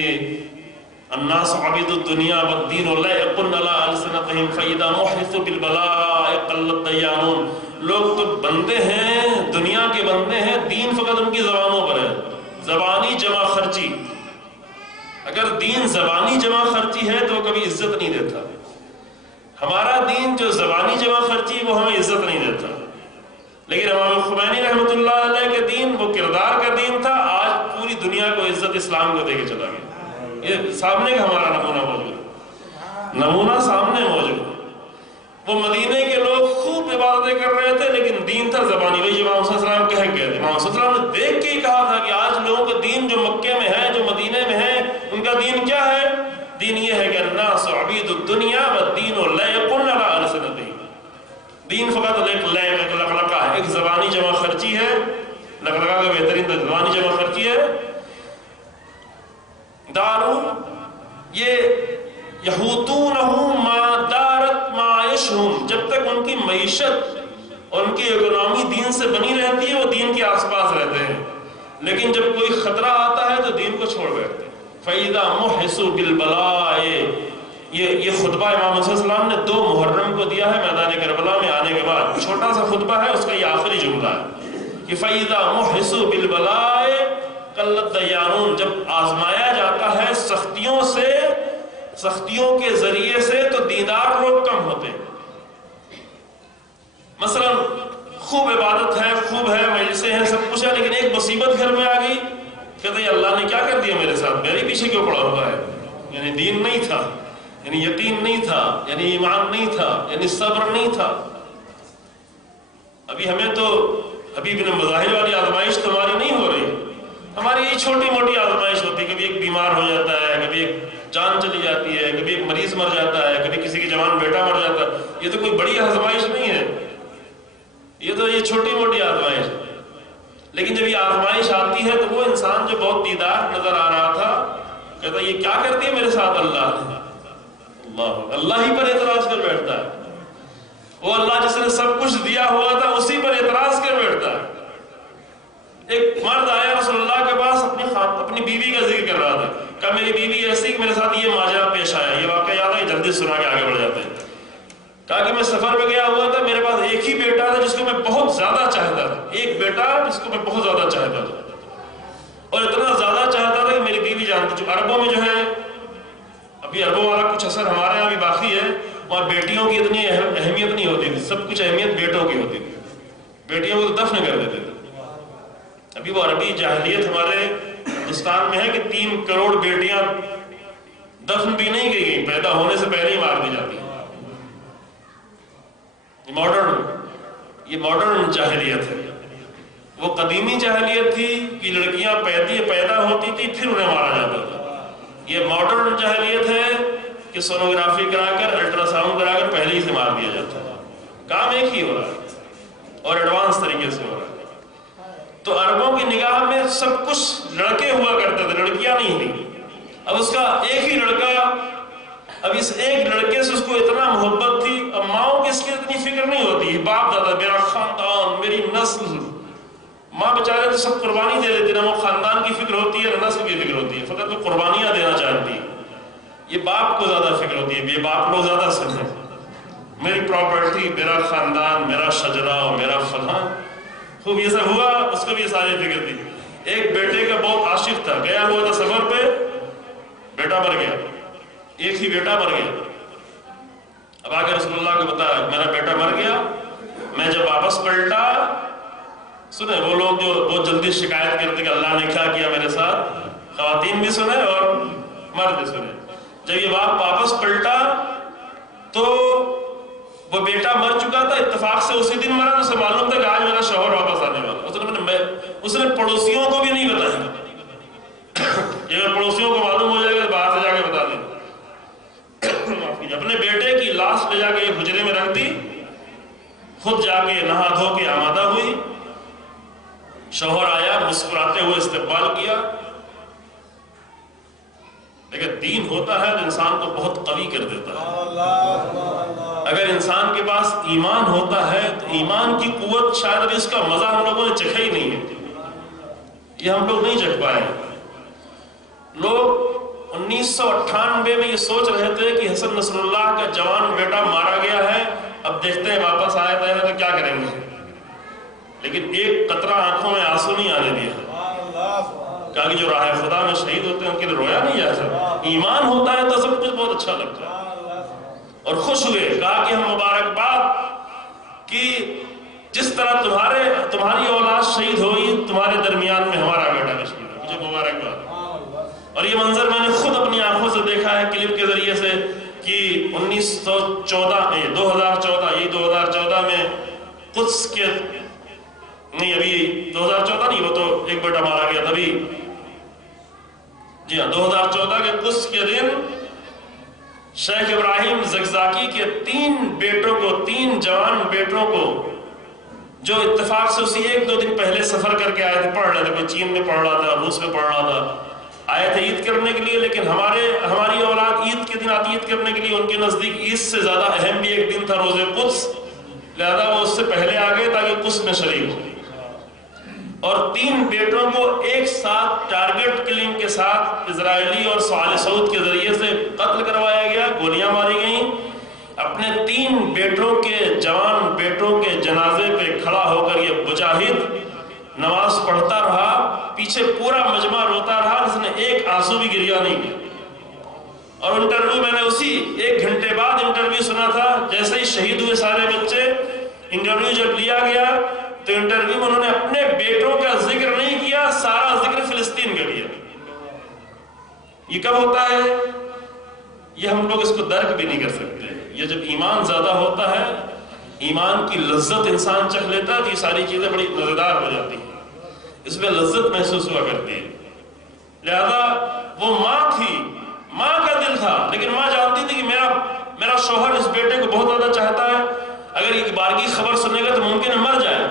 الناس عبید الدنیا والدین لا يقن على السنتهم فاذا محدث بالبلاء قلت دیانون۔ لوگ تو بندے ہیں، دنیا کے بندے ہیں، دین فقط ان کی زبانوں پر ہے، زبانی جمع خرچی۔ اگر دین زبانی جمع خرچی ہے تو وہ کبھی عزت نہیں دیتا۔ ہمارا دین جو زبانی جمع خرچی وہ ہمیں عزت نہیں دیتا، لیکن امام خمینی رحمۃ اللہ علیہ کے دین وہ کردار کا دین تھا، آج پوری دنیا کو عزت اسلام کو دے کے چلا گیا۔ یہ سامنے کا ہمارا نمونہ موجود، نمونہ سامنے موجود۔ وہ مدینے کے لوگ خوب عبادتیں کر رہے تھے لیکن دین تھا زبانی، وہی امام صلی اللہ علیہ وسلم کہہ گئے تھے۔ امام صلی اللہ علیہ وسلم نے دیکھ کے ہی کہا تھا کہ آج لوگوں کا دین جو مکے میں ہے، جو مدینے میں ہے، ان کا دین کیا ہے؟ دین یہ ہے کہ الناس عبید الدنیا والدین لا يقن على السنتهم۔ دین فقط ایک لقلقہ ہے، ایک زبانی جمع خرچی ہے، لقلقہ کا بہترین زبانی جمع خرچی ہے۔ دارو یہ یحوطونہم ما دارت معاشہم، جب تک ان کی معیشت اور ان کی اکنامی دین سے بنی رہتی ہے وہ دین کے آس پاس رہتے ہیں، لیکن جب کوئی خطرہ آتا ہے تو دین کو چھوڑ بیٹھتے ہیں۔ فَإِذَا مُحِّسُوا بِالْبَلَاءِ، یہ خطبہ امام حسین علیہ السلام نے 2 محرم کو دیا ہے میدان کربلا میں آنے کے بعد، چھوٹا سا خطبہ ہے، اس کا یہ آخری جملہ ہے کہ فَإِذَا مُحِّسُوا بِالْبَلَاءِ قَلَّتْ دَيَّانُونَ، جب آزمایا جاتا ہے سختیوں کے ذریعے سے تو دیندار لوگ کم ہوتے ہیں۔ مثلا خوب عبادت ہے، خوب ہے، مجلسیں ہیں، سب کچھ ہے، لیکن ایک مصیبت گھر میں آ گئی، کہتے ہیں اللہ نے کیا کر دیا میرے ساتھ، میرے پیچھے کیوں پڑا ہوا ہے؟ یعنی دین نہیں تھا، یعنی یقین نہیں تھا، یعنی ایمان نہیں تھا، یعنی صبر نہیں تھا۔ ابھی ہمیں تو حبیب بن مظاہر والی آزمائش تو ہماری نہیں ہو رہی، ہماری یہ چھوٹی موٹی آزمائش ہوتی ہے، کبھی ایک بیمار ہو جاتا ہے، کبھی ایک جان چلی جاتی ہے، کبھی ایک مریض مر جاتا ہے، کبھی کسی کی جوان بیٹا مر جاتا ہے۔ یہ تو کوئی بڑی آزمائش نہیں ہے، یہ چھوٹی موٹی آزمائش ہے۔ لیکن جب یہ آزمائش آتی ہے تو وہ انسان جو بہت دیدار نظر آ رہا تھا کہتا یہ کیا کر دیا میرے ساتھ اللہ نے، اللہ ہی پر اعتراض کر بیٹھتا ہے۔ وہ اللہ جس نے سب کچھ دیا ہوا تھا اسی پر اعتراض کر بیٹھتا ہے۔ ایک مرد آیا رسول اللہ کے پاس، اپنی بیوی کا ذکر کر رہا تھا، کہا میری بیوی ایسی کہ میرے ساتھ یہ ماجرا پیش آیا، یہ واقعہ یاد ہے، جلدی سنا کے آگے بڑھ جاتے ہیں۔ کہا کہ میں سفر پہ گیا ہوا تھا، میرے پاس ایک ہی بیٹا تھا جس کو میں بہت زیادہ چاہتا تھا، ایک بیٹا جس کو میں بہت زیادہ چاہتا تھا، اور اتنا زیادہ چاہتا تھا کہ میری بیوی جانتی، جو عربوں میں جو ہے، ابھی عربوں والا کچھ اثر ہمارے یہاں بھی باقی ہے، وہاں بیٹیوں کی اتنی اہمیت نہیں ہوتی تھی، سب کچھ اہمیت بیٹوں کی ہوتی تھی، بیٹیوں کو تو دفن کر دیتے تھے۔ ابھی وہ عربی جاہلیت ہمارے ہندوستان میں ہے کہ 3 کروڑ بیٹیاں دفن بھی نہیں کی گئی، پیدا ہونے سے پہلے ہی مار دی جاتی ہیں۔ یہ ماڈرن جاہلیت ہے، وہ قدیمی جاہلیت تھی کہ لڑکیاں پیدا ہوتی تھی پھر انہیں مارا جاتا تھا۔ یہ ماڈرن جاہلیت ہے کہ سونوگرافی کرا کر، الٹرا ساؤنڈ کرا کر پہلے ہی سے مار دیا جاتا ہے، کام ایک ہی ہو رہا ہے اور ایڈوانس طریقے سے ہو رہا ہے۔ تو عربوں کی نگاہ میں سب کچھ لڑکے ہوا کرتے تھے، لڑکیاں نہیں تھیں۔ اب اس کا ایک ہی لڑکا، اب اس ایک لڑکے سے اس کو اتنا محبت تھی، اب ماؤں کی اس کی اتنی فکر نہیں ہوتی، باپ دادا، میرا خاندان، میری نسل، ماں بیچارے تو سب قربانی دے دیتی، نہ وہ خاندان کی فکر ہوتی ہے نہ نسل کی فکر ہوتی ہے، فقط وہ قربانیاں دینا چاہتی ہے۔ یہ باپ کو زیادہ فکر ہوتی ہے، یہ باپ لوگ زیادہ سمجھیں، میری پراپرٹی، میرا خاندان، میرا شجرہ اور میرا فلاں، خوب یہ سب ہوا، اس کو بھی ساری فکر تھی۔ ایک بیٹے کا بہت عاشق تھا، گیا ہوا تھا سفر پہ، بیٹا مر گیا، ایک ہی بیٹا مر گیا۔ اب آ کے رسول اللہ کو بتایا میرا بیٹا مر گیا۔ میں جب واپس پلٹا، سنیں وہ لوگ جو بہت جلدی شکایت کرتے کہ اللہ نے کیا کیا میرے ساتھ، خواتین بھی سنیں اور مرد بھی سنیں۔ جب یہ باپ واپس پلٹا تو وہ بیٹا مر چکا تھا، اتفاق سے اسی دن مرا، اسے معلوم تھا کہ آج میرا شوہر واپس آنے والا۔ اس نے پڑوسیوں کو بھی نہیں بتایا، اگر پڑوسیوں کو معلوم ہو جائے گا باہر سے جا کے بتا دیں۔ اپنے بیٹے کی لاش لے جا کے حجرے میں رکھ دی، خود جا کے نہا دھو کے آمادہ ہوئی، شوہر آیا، مسکراتے ہوئے استقبال کیا۔ لیکن دین ہوتا ہے تو انسان کو بہت قوی کر دیتا ہے۔ اگر انسان کے پاس ایمان ہوتا ہے تو ایمان کی قوت شاید ابھی اس کا مزہ ہم لوگوں نے چکھا ہی نہیں ہے، یہ ہم لوگ نہیں چکھ پائے۔ لوگ 1998 میں یہ سوچ رہے تھے کہ حسن نصر اللہ کا جوان بیٹا مارا گیا ہے، اب دیکھتے ہیں واپس آئے تو کیا کریں گے، لیکن ایک قطرہ آنکھوں میں آنسو نہیں آنے دیا۔ کہا کہ جو راہ خدا میں شہید ہوتے ہیں ان کے لیے رویا نہیں جا سکتا۔ ایمان ہوتا ہے تو سب کچھ بہت اچھا لگتا ہے اور خوش ہوئے۔ کہا کہ ہم مبارکباد کہ جس طرح تمہاری اولاد شہید ہوئی، تمہارے درمیان میں ہمارا بیٹا بھی شہید ہو، مجھے مبارکباد۔ اور یہ منظر میں نے خود اپنی آنکھوں سے دیکھا ہے کلپ کے ذریعے سے کہ 2014 میں قدس کے نہیں، ابھی 2014 نہیں، وہ تو ایک بیٹا مارا گیا تبھی، جی ہاں 2014 کے قدس کے دن شیخ ابراہیم زگزاکی کے 3 بیٹوں کو، 3 جوان بیٹوں کو، جو اتفاق سے اسی 1-2 دن پہلے سفر کر کے آئے تھے، پڑھ رہے تھے، کوئی چین میں پڑھ رہا تھا، روس میں پڑھ رہا تھا، آئے تھے عید کرنے کے لیے، لیکن ہماری اولاد عید کے دن آتی عید کرنے کے لیے، ان کے نزدیک عید سے زیادہ اہم بھی ایک دن تھا روزے قدس، لہذا وہ اس سے پہلے آ گئے تاکہ قدس میں شریک ہو۔ اور 3 بیٹوں کو ایک ساتھ ٹارگٹ کلنگ کے ساتھ اسرائیلی اور آل سعود کے ذریعے سے قتل کروایا گیا، گولیاں ماری گئیں۔ اپنے 3 بیٹوں کے جوان بیٹوں کے جنازے پہ کھڑا ہو کر یہ مجاہد نماز پڑھتا رہا، پیچھے پورا مجمع روتا رہا، جس نے ایک آنسو بھی گریا نہیں کیا۔ اور انٹرویو میں نے اسی 1 گھنٹے بعد انٹرویو سنا تھا، جیسے ہی شہید ہوئے سارے بچے، انٹرویو جب لیا گیا تو انٹرویو میں انہوں نے اپنے بیٹوں کا ذکر نہیں کیا، سارا ذکر فلسطین کا کیا۔ یہ کب ہوتا ہے؟ یہ ہم لوگ اس کو درک بھی نہیں کر سکتے۔ یہ جب ایمان زیادہ ہوتا ہے، ایمان کی لذت انسان چکھ لیتا ہے تو یہ ساری چیزیں بڑی مزیدار ہو جاتی ہیں، اس میں لذت محسوس ہوا کرتی ہے۔ لہذا وہ ماں تھی، ماں کا دل تھا، لیکن ماں جانتی تھی کہ میرا شوہر اس بیٹے کو بہت زیادہ چاہتا ہے، اگر ایک بار کی خبر سنے گا تو ممکن ہے مر جائے،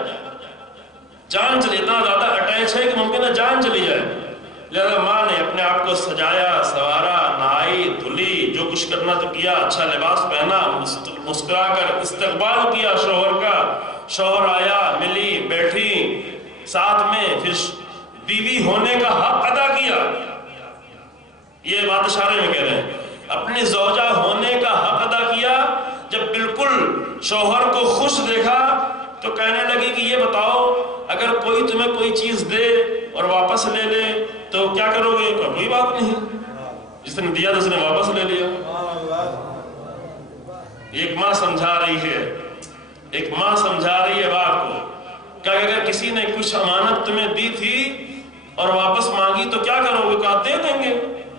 جان چلی، اتنا زیادہ اٹیچ ہے کہ ممکن ہے جان چلی جائے۔ لہذا ماں نے اپنے آپ کو سجایا، سوارا، نہائی دھلی، جو کچھ کرنا تو کیا، اچھا لباس پہنا، مسکرا کر استقبال کیا شوہر کا۔ شوہر آیا، ملی، بیٹھی ساتھ میں، پھر بیوی ہونے کا حق ادا کیا۔ یہ بات اشارے میں کہہ رہے ہیں، اپنی زوجہ ہونے کا حق ادا کیا۔ جب بالکل شوہر کو خوش دیکھا تو کہنے لگی کہ یہ بتاؤ، اگر کوئی تمہیں کوئی چیز دے اور واپس لے لے تو کیا کرو گے؟ کوئی بات نہیں، جس نے دیا تو اس نے واپس لے لیا۔ ایک ماں سمجھا رہی ہے، ایک ماں سمجھا رہی ہے باپ کو کہ اگر کسی نے کچھ امانت تمہیں دی تھی اور واپس مانگی تو کیا کرو گے؟ کہا دے دیں گے،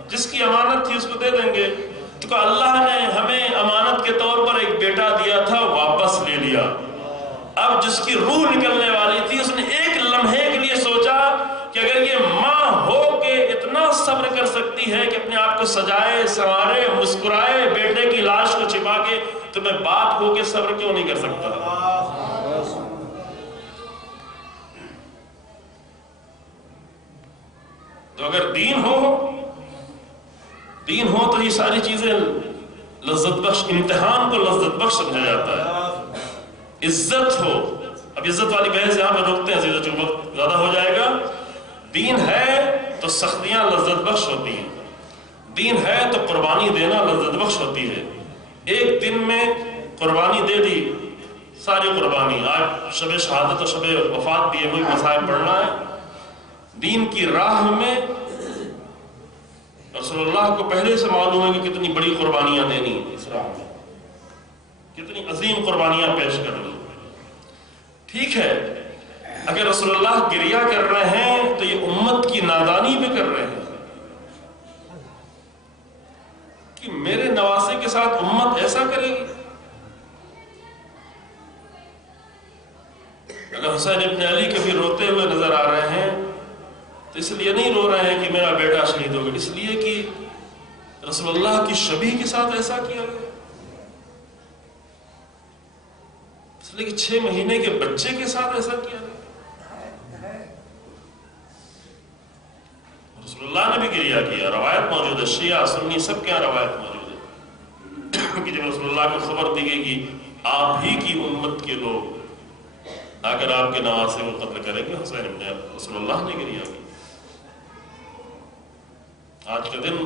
جس کی امانت تھی اس کو دے دیں گے۔ تو کہا اللہ نے ہمیں امانت کے طور پر ایک بیٹا دیا تھا، واپس لے لیا۔ اب جس کی روح نکلنے والی تھی، اس نے ایک لمحے کے لیے سوچا کہ اگر یہ ماں ہو کے اتنا صبر کر سکتی ہے کہ اپنے آپ کو سجائے، سنوارے، مسکرائے، بیٹے کی لاش کو چھپا کے، تو میں باپ ہو کے صبر کیوں نہیں کر سکتا؟ تو اگر دین ہو تو یہ ساری چیزیں لذت بخش، امتحان کو لذت بخش سمجھا جاتا ہے۔ عزت ہو، اب عزت والی بحث یہاں پہ روکتے ہیں، چونکہ وقت زیادہ ہو جائے گا۔ دین ہے تو سختیاں لذت بخش ہوتی ہیں، دین ہے تو قربانی دینا لذت بخش ہوتی ہے۔ ایک دن میں قربانی دے دی، ساری قربانی، آج شب شہادت اور شب وفات بھی ہے، وہی مسائل پڑھنا ہے۔ دین کی راہ میں رسول اللہ کو پہلے سے معلوم ہے کہ کتنی بڑی قربانیاں دینی ہیں، اس راہ میں کتنی عظیم قربانیاں پیش کرنی۔ ٹھیک ہے، اگر رسول اللہ گریہ کر رہے ہیں تو یہ امت کی نادانی بھی کر رہے ہیں کہ میرے نواسے کے ساتھ امت ایسا کرے گی۔ اگر حسین ابن علی کبھی روتے ہوئے نظر آ رہے ہیں تو اس لیے نہیں رو رہے ہیں کہ میرا بیٹا شہید ہو گیا، اس لیے کہ رسول اللہ کی شبیہ کے ساتھ ایسا کیا گیا، اس لیے کہ 6 مہینے کے بچے کے ساتھ ایسا کیا گیا۔ رسول اللہ نے بھی گریہ کیا، روایت موجود ہے، شیعہ سنی سب کے یہاں روایت موجود ہے کہ جب رسول اللہ کو خبر دی گئی کہ آپ ہی کی امت کے لوگ آ کر آپ کے نواسے کو قتل کریں گے، حسین ابن رسول اللہ نے گریہ کی۔ آج کے دن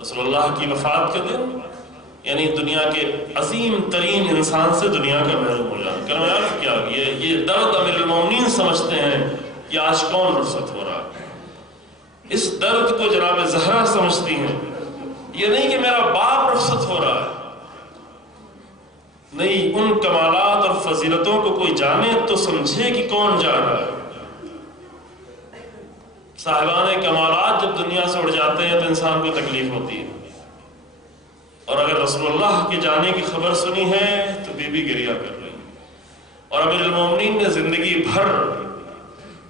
رسول اللہ کی وفات کے دن، یعنی دنیا کے عظیم ترین انسان سے دنیا کا محروم ہو جانا، کرم عرض کیا یہ درد امیر المومنین سمجھتے ہیں کہ آج کون رخصت ہو رہا ہے۔ اس درد کو جناب زہرا سمجھتی ہیں، یہ نہیں کہ میرا باپ رخصت ہو رہا ہے، نہیں، ان کمالات اور فضیلتوں کو کوئی جانے تو سمجھے کہ کون جا رہا ہے۔ صاحبان کمالات جب دنیا سے اڑ جاتے ہیں تو انسان کو تکلیف ہوتی ہے، اور اگر رسول اللہ کے جانے کی خبر سنی ہے تو بی بی گریہ کر رہی ہے۔ اور امیر المومنین نے زندگی بھر،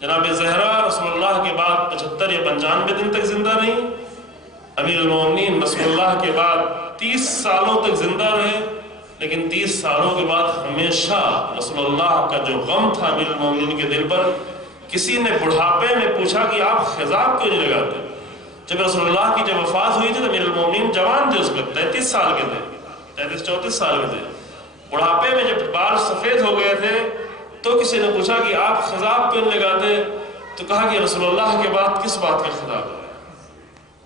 جناب زہرا رسول اللہ کے بعد 75 یا 95 دن تک زندہ رہی، امیر المومنین رسول اللہ کے بعد 30 سالوں تک زندہ رہے، لیکن 30 سالوں کے بعد ہمیشہ رسول اللہ کا جو غم تھا امیر المومنین کے دل پر، کسی نے بڑھاپے میں پوچھا کہ آپ خضاب کیوں نہیں لگاتے؟ جب رسول اللہ کی جب وفات ہوئی تھی تو امیر المومنین جوان تھے، اس وقت 33 سال کے تھے، 33-34 سال کے تھے۔ بڑھاپے میں جب بال سفید ہو گئے تھے تو کسی نے پوچھا کہ آپ خضاب کیوں نہیں لگاتے؟ تو کہا کہ رسول اللہ کے بعد کس بات کا خطاب ہے؟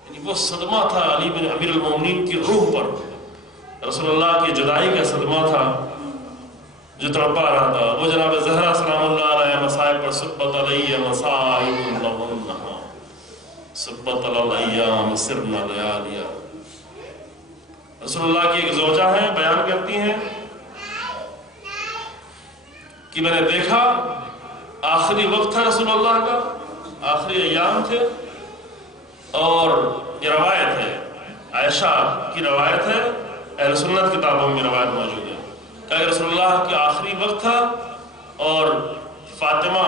یعنی وہ صدمہ تھا علی بن امیر المومنین کی روح پر، رسول اللہ کی جدائی کا صدمہ تھا جو تڑپا رہا تھا۔ وہ جناب زہرا سلام اللہ علیہ مصائب پر سبت علیہ مصائب لہنہا سبت الایام سرنا لیالیا۔ رسول اللہ کی ایک زوجہ ہیں، بیان کرتی ہیں کہ میں نے دیکھا آخری وقت تھا رسول اللہ کا، آخری ایام تھے، اور یہ روایت ہے، عائشہ کی روایت ہے، اہل سنت کتابوں میں روایت موجود ہے کہ رسول اللہ کے آخری وقت تھا اور فاطمہ،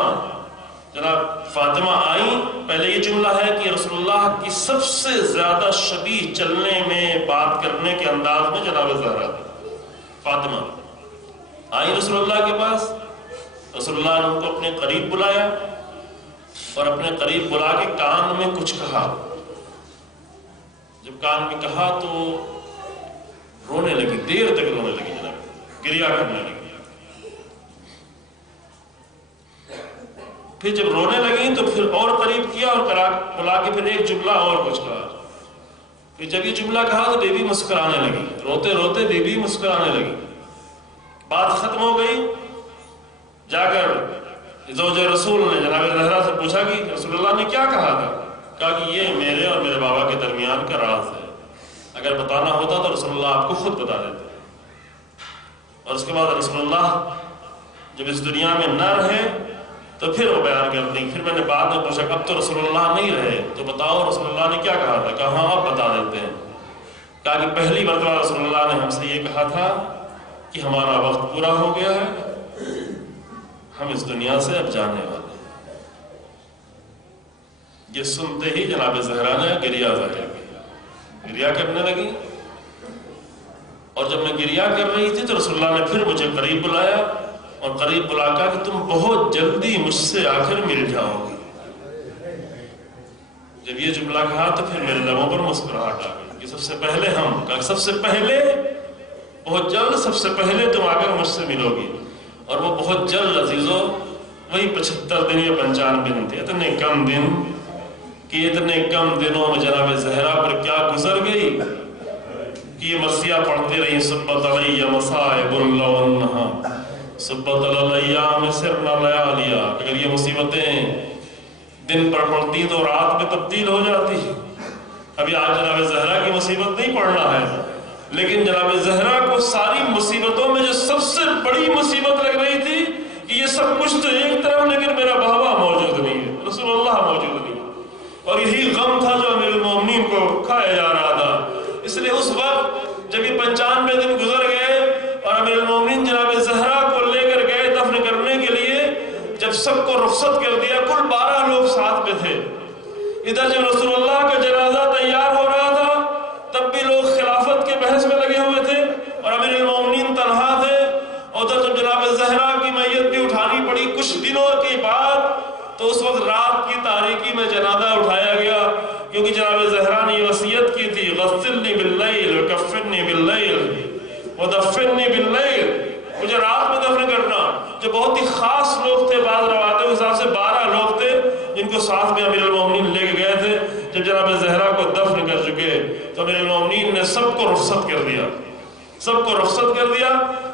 جناب فاطمہ آئیں۔ پہلے یہ جملہ ہے کہ رسول اللہ کی سب سے زیادہ شبیہ چلنے میں، بات کرنے کے انداز میں جناب زہرا تھی۔ فاطمہ آئیں رسول اللہ کے پاس، رسول اللہ نے ان کو اپنے قریب بلایا اور اپنے قریب بلا کے کان میں کچھ کہا۔ جب کان میں کہا تو رونے لگی، دیر تک رونے لگی، جناب گریہ کرنے لگی۔ پھر جب رونے لگی تو پھر اور قریب کیا اور بلا کے پھر ایک جملہ اور کچھ کہا۔ پھر جب یہ جملہ کہا تو بیوی مسکرانے لگی، روتے روتے بیوی مسکرانے لگی۔ بات ختم ہو گئی، جا کر زوج رسول نے جناب زہرا سے پوچھا کہ رسول اللہ نے کیا کہا تھا؟ کہا کہ یہ میرے اور میرے بابا کے درمیان کا راز ہے، اگر بتانا ہوتا تو رسول اللہ آپ کو خود بتا دیتے۔ اور اس کے بعد رسول اللہ جب اس دنیا میں نہ رہے تو پھر وہ بیان کرتی، پھر میں نے بعد میں پوچھا اب تو رسول اللہ نہیں رہے تو بتاؤ رسول اللہ نے کیا کہا تھا؟ کہا ہاں آپ بتا دیتے ہیں۔ کہا کہ پہلی مرتبہ رسول اللہ نے ہم سے یہ کہا تھا کہ ہمارا وقت پورا ہو گیا ہے، ہم اس دنیا سے اب جانے والے ہیں۔ یہ سنتے ہی جناب زہرا نے گریہ ظاہر کیا، گریہ کرنے لگی، اور جب میں گریہ کر رہی تھی تو رسول اللہ نے پھر مجھے قریب بلایا اور قریب بلا کر کہ تم بہت جلدی مجھ سے آخر مل جاؤ گی۔ جب یہ جملہ کہا تو پھر میرے لبوں پر مسکراہٹ آ گئی کہ سب سے پہلے سب سے پہلے بہت جلد سب سے پہلے تم آ کر مجھ سے ملو گی۔ اور وہ بہت جلد عزیزو وہی 75 دن یا 95 دن تھے، اتنے کم دن کہ اتنے کم دنوں میں جناب زہرا پر کیا گزر گئی کہ یہ مرثیہ پڑھتی رہی، سبت علیہ مصائب لہنہا سبت الایام سرنا لیالیا۔ اگر یہ مصیبتیں دن پر پڑھتی تو رات میں تبدیل ہو جاتی۔ ابھی آج جناب زہرا کی مصیبت نہیں پڑھنا ہے، لیکن جناب زہرا کو ساری مصیبتوں میں جو سب سے بڑی مصیبت لگ رہی تھی کہ یہ سب کچھ تو ایک طرف لیکن میرا بابا موجود نہیں ہے، رسول اللہ موجود نہیں ہے، اور یہی غم تھا جو امیر المومنین کو کھایا جا رہا تھا۔ اس لیے اس وقت جب یہ 95 دن گزر گئے اور امیر المومنین جناب زہرا کو لے کر گئے دفن کرنے کے لیے، جب سب کو رخصت کر دیا، کل 12 لوگ ساتھ میں تھے۔ ادھر جب رسول اللہ کا جنازہ تیار ہو رہا تھا تب بھی لوگ خلافت کے بحث میں لگے ہوئے تھے اور امیر المومنین تنہا تھے۔ ادھر جب جناب زہرا کی میت بھی اٹھانی پڑی کچھ دنوں کے بعد، تو اس وقت رات کی تاریکی میں جنازہ اٹھایا گیا، کیونکہ جناب زہرا نے یہ وصیت کی تھی، غسلنی باللیل وکفنی باللیل ودفنی باللیل، مجھے رات میں دفن کرنا۔ جو بہت ہی خاص لوگ تھے، بعض روایتوں کے حساب سے 12 لوگ تھے جن کو ساتھ میں امیر المومنین لے کے گئے تھے۔ جب جناب زہرا کو دفن کر چکے تو امیر المومنین نے سب کو رخصت کر دیا، سب کو رخصت کر دیا،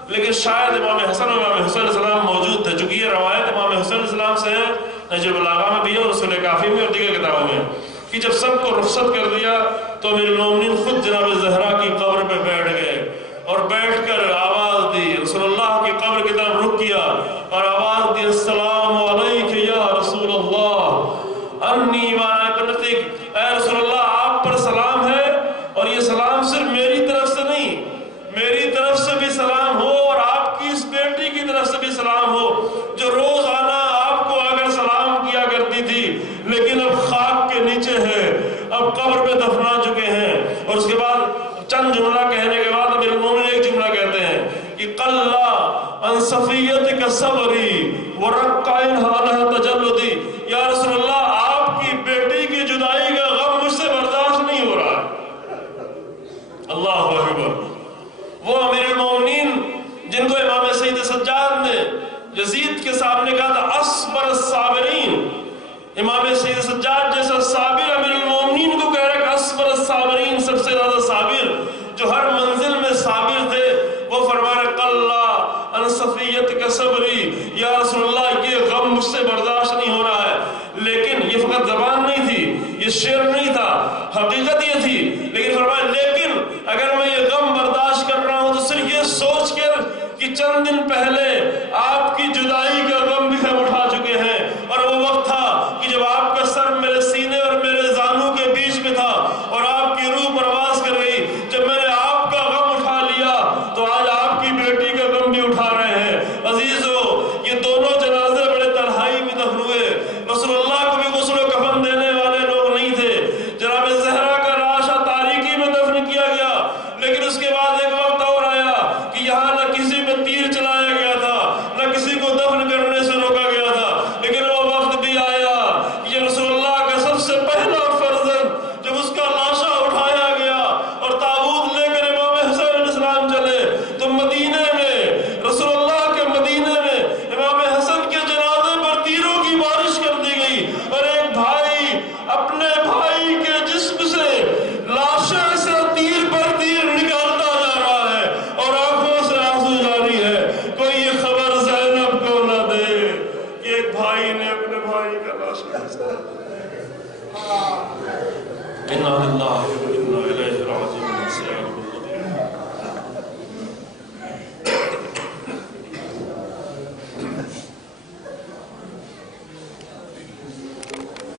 لیکن شاید امام حسن اور امام حسین علیہ السلام موجود تھے، چونکہ یہ روایت امام حسین علیہ السلام سے ہے، نہج البلاغہ میں بھی ہے اور رسول کافی میں اور دیگر کتابوں میں، کہ جب سب کو رخصت کر دیا تو امیر المومنین خود جناب زہرا کی قبر پہ بیٹھ گئے اور بیٹھ کر آواز دی، رسول اللہ کی قبر کی طرف رخ کیا اور آواز دی، السلام علیک یا رسول اللہ انی وانا ابنتک، اے رسول اللہ آپ پر سلام ہے، اور یہ سلام صرف میری طرف سے نہیں، میری طرف سے بھی سلام ہو اور آپ کی اس بیٹی کی طرف سے بھی سلام ہو جو روزانہ آپ کو اگر سلام کیا کرتی تھی لیکن اب خاک کے نیچے ہے، اب قبر پہ دفنا چکے ہیں۔ اور اس کے بعد چند جملہ کہنے کے بعد امیر المومنین ایک جملہ کہتے ہیں کہ قلّا عن صفیتک صبری ورقّ عنہا تجلدی، یا رسول اللہ آپ کی بیٹی کی جدائی کا غم مجھ سے برداشت نہیں ہو رہا ہے، امام سید سجاد جیسا صابر امیر المومنین کو کہہ رہا ہے کہ اصبر الصابرین، سب سے زیادہ صابر جو ہر منزل میں صابر تھے، وہ فرما رہے قلّا ان صفیت کا صبری، یا رسول اللہ یہ غم مجھ سے برداشت نہیں ہو رہا ہے۔ لیکن یہ فقط زبان نہیں تھی، یہ شعر نہیں تھا، حقیقت یہ تھی، لیکن فرمایا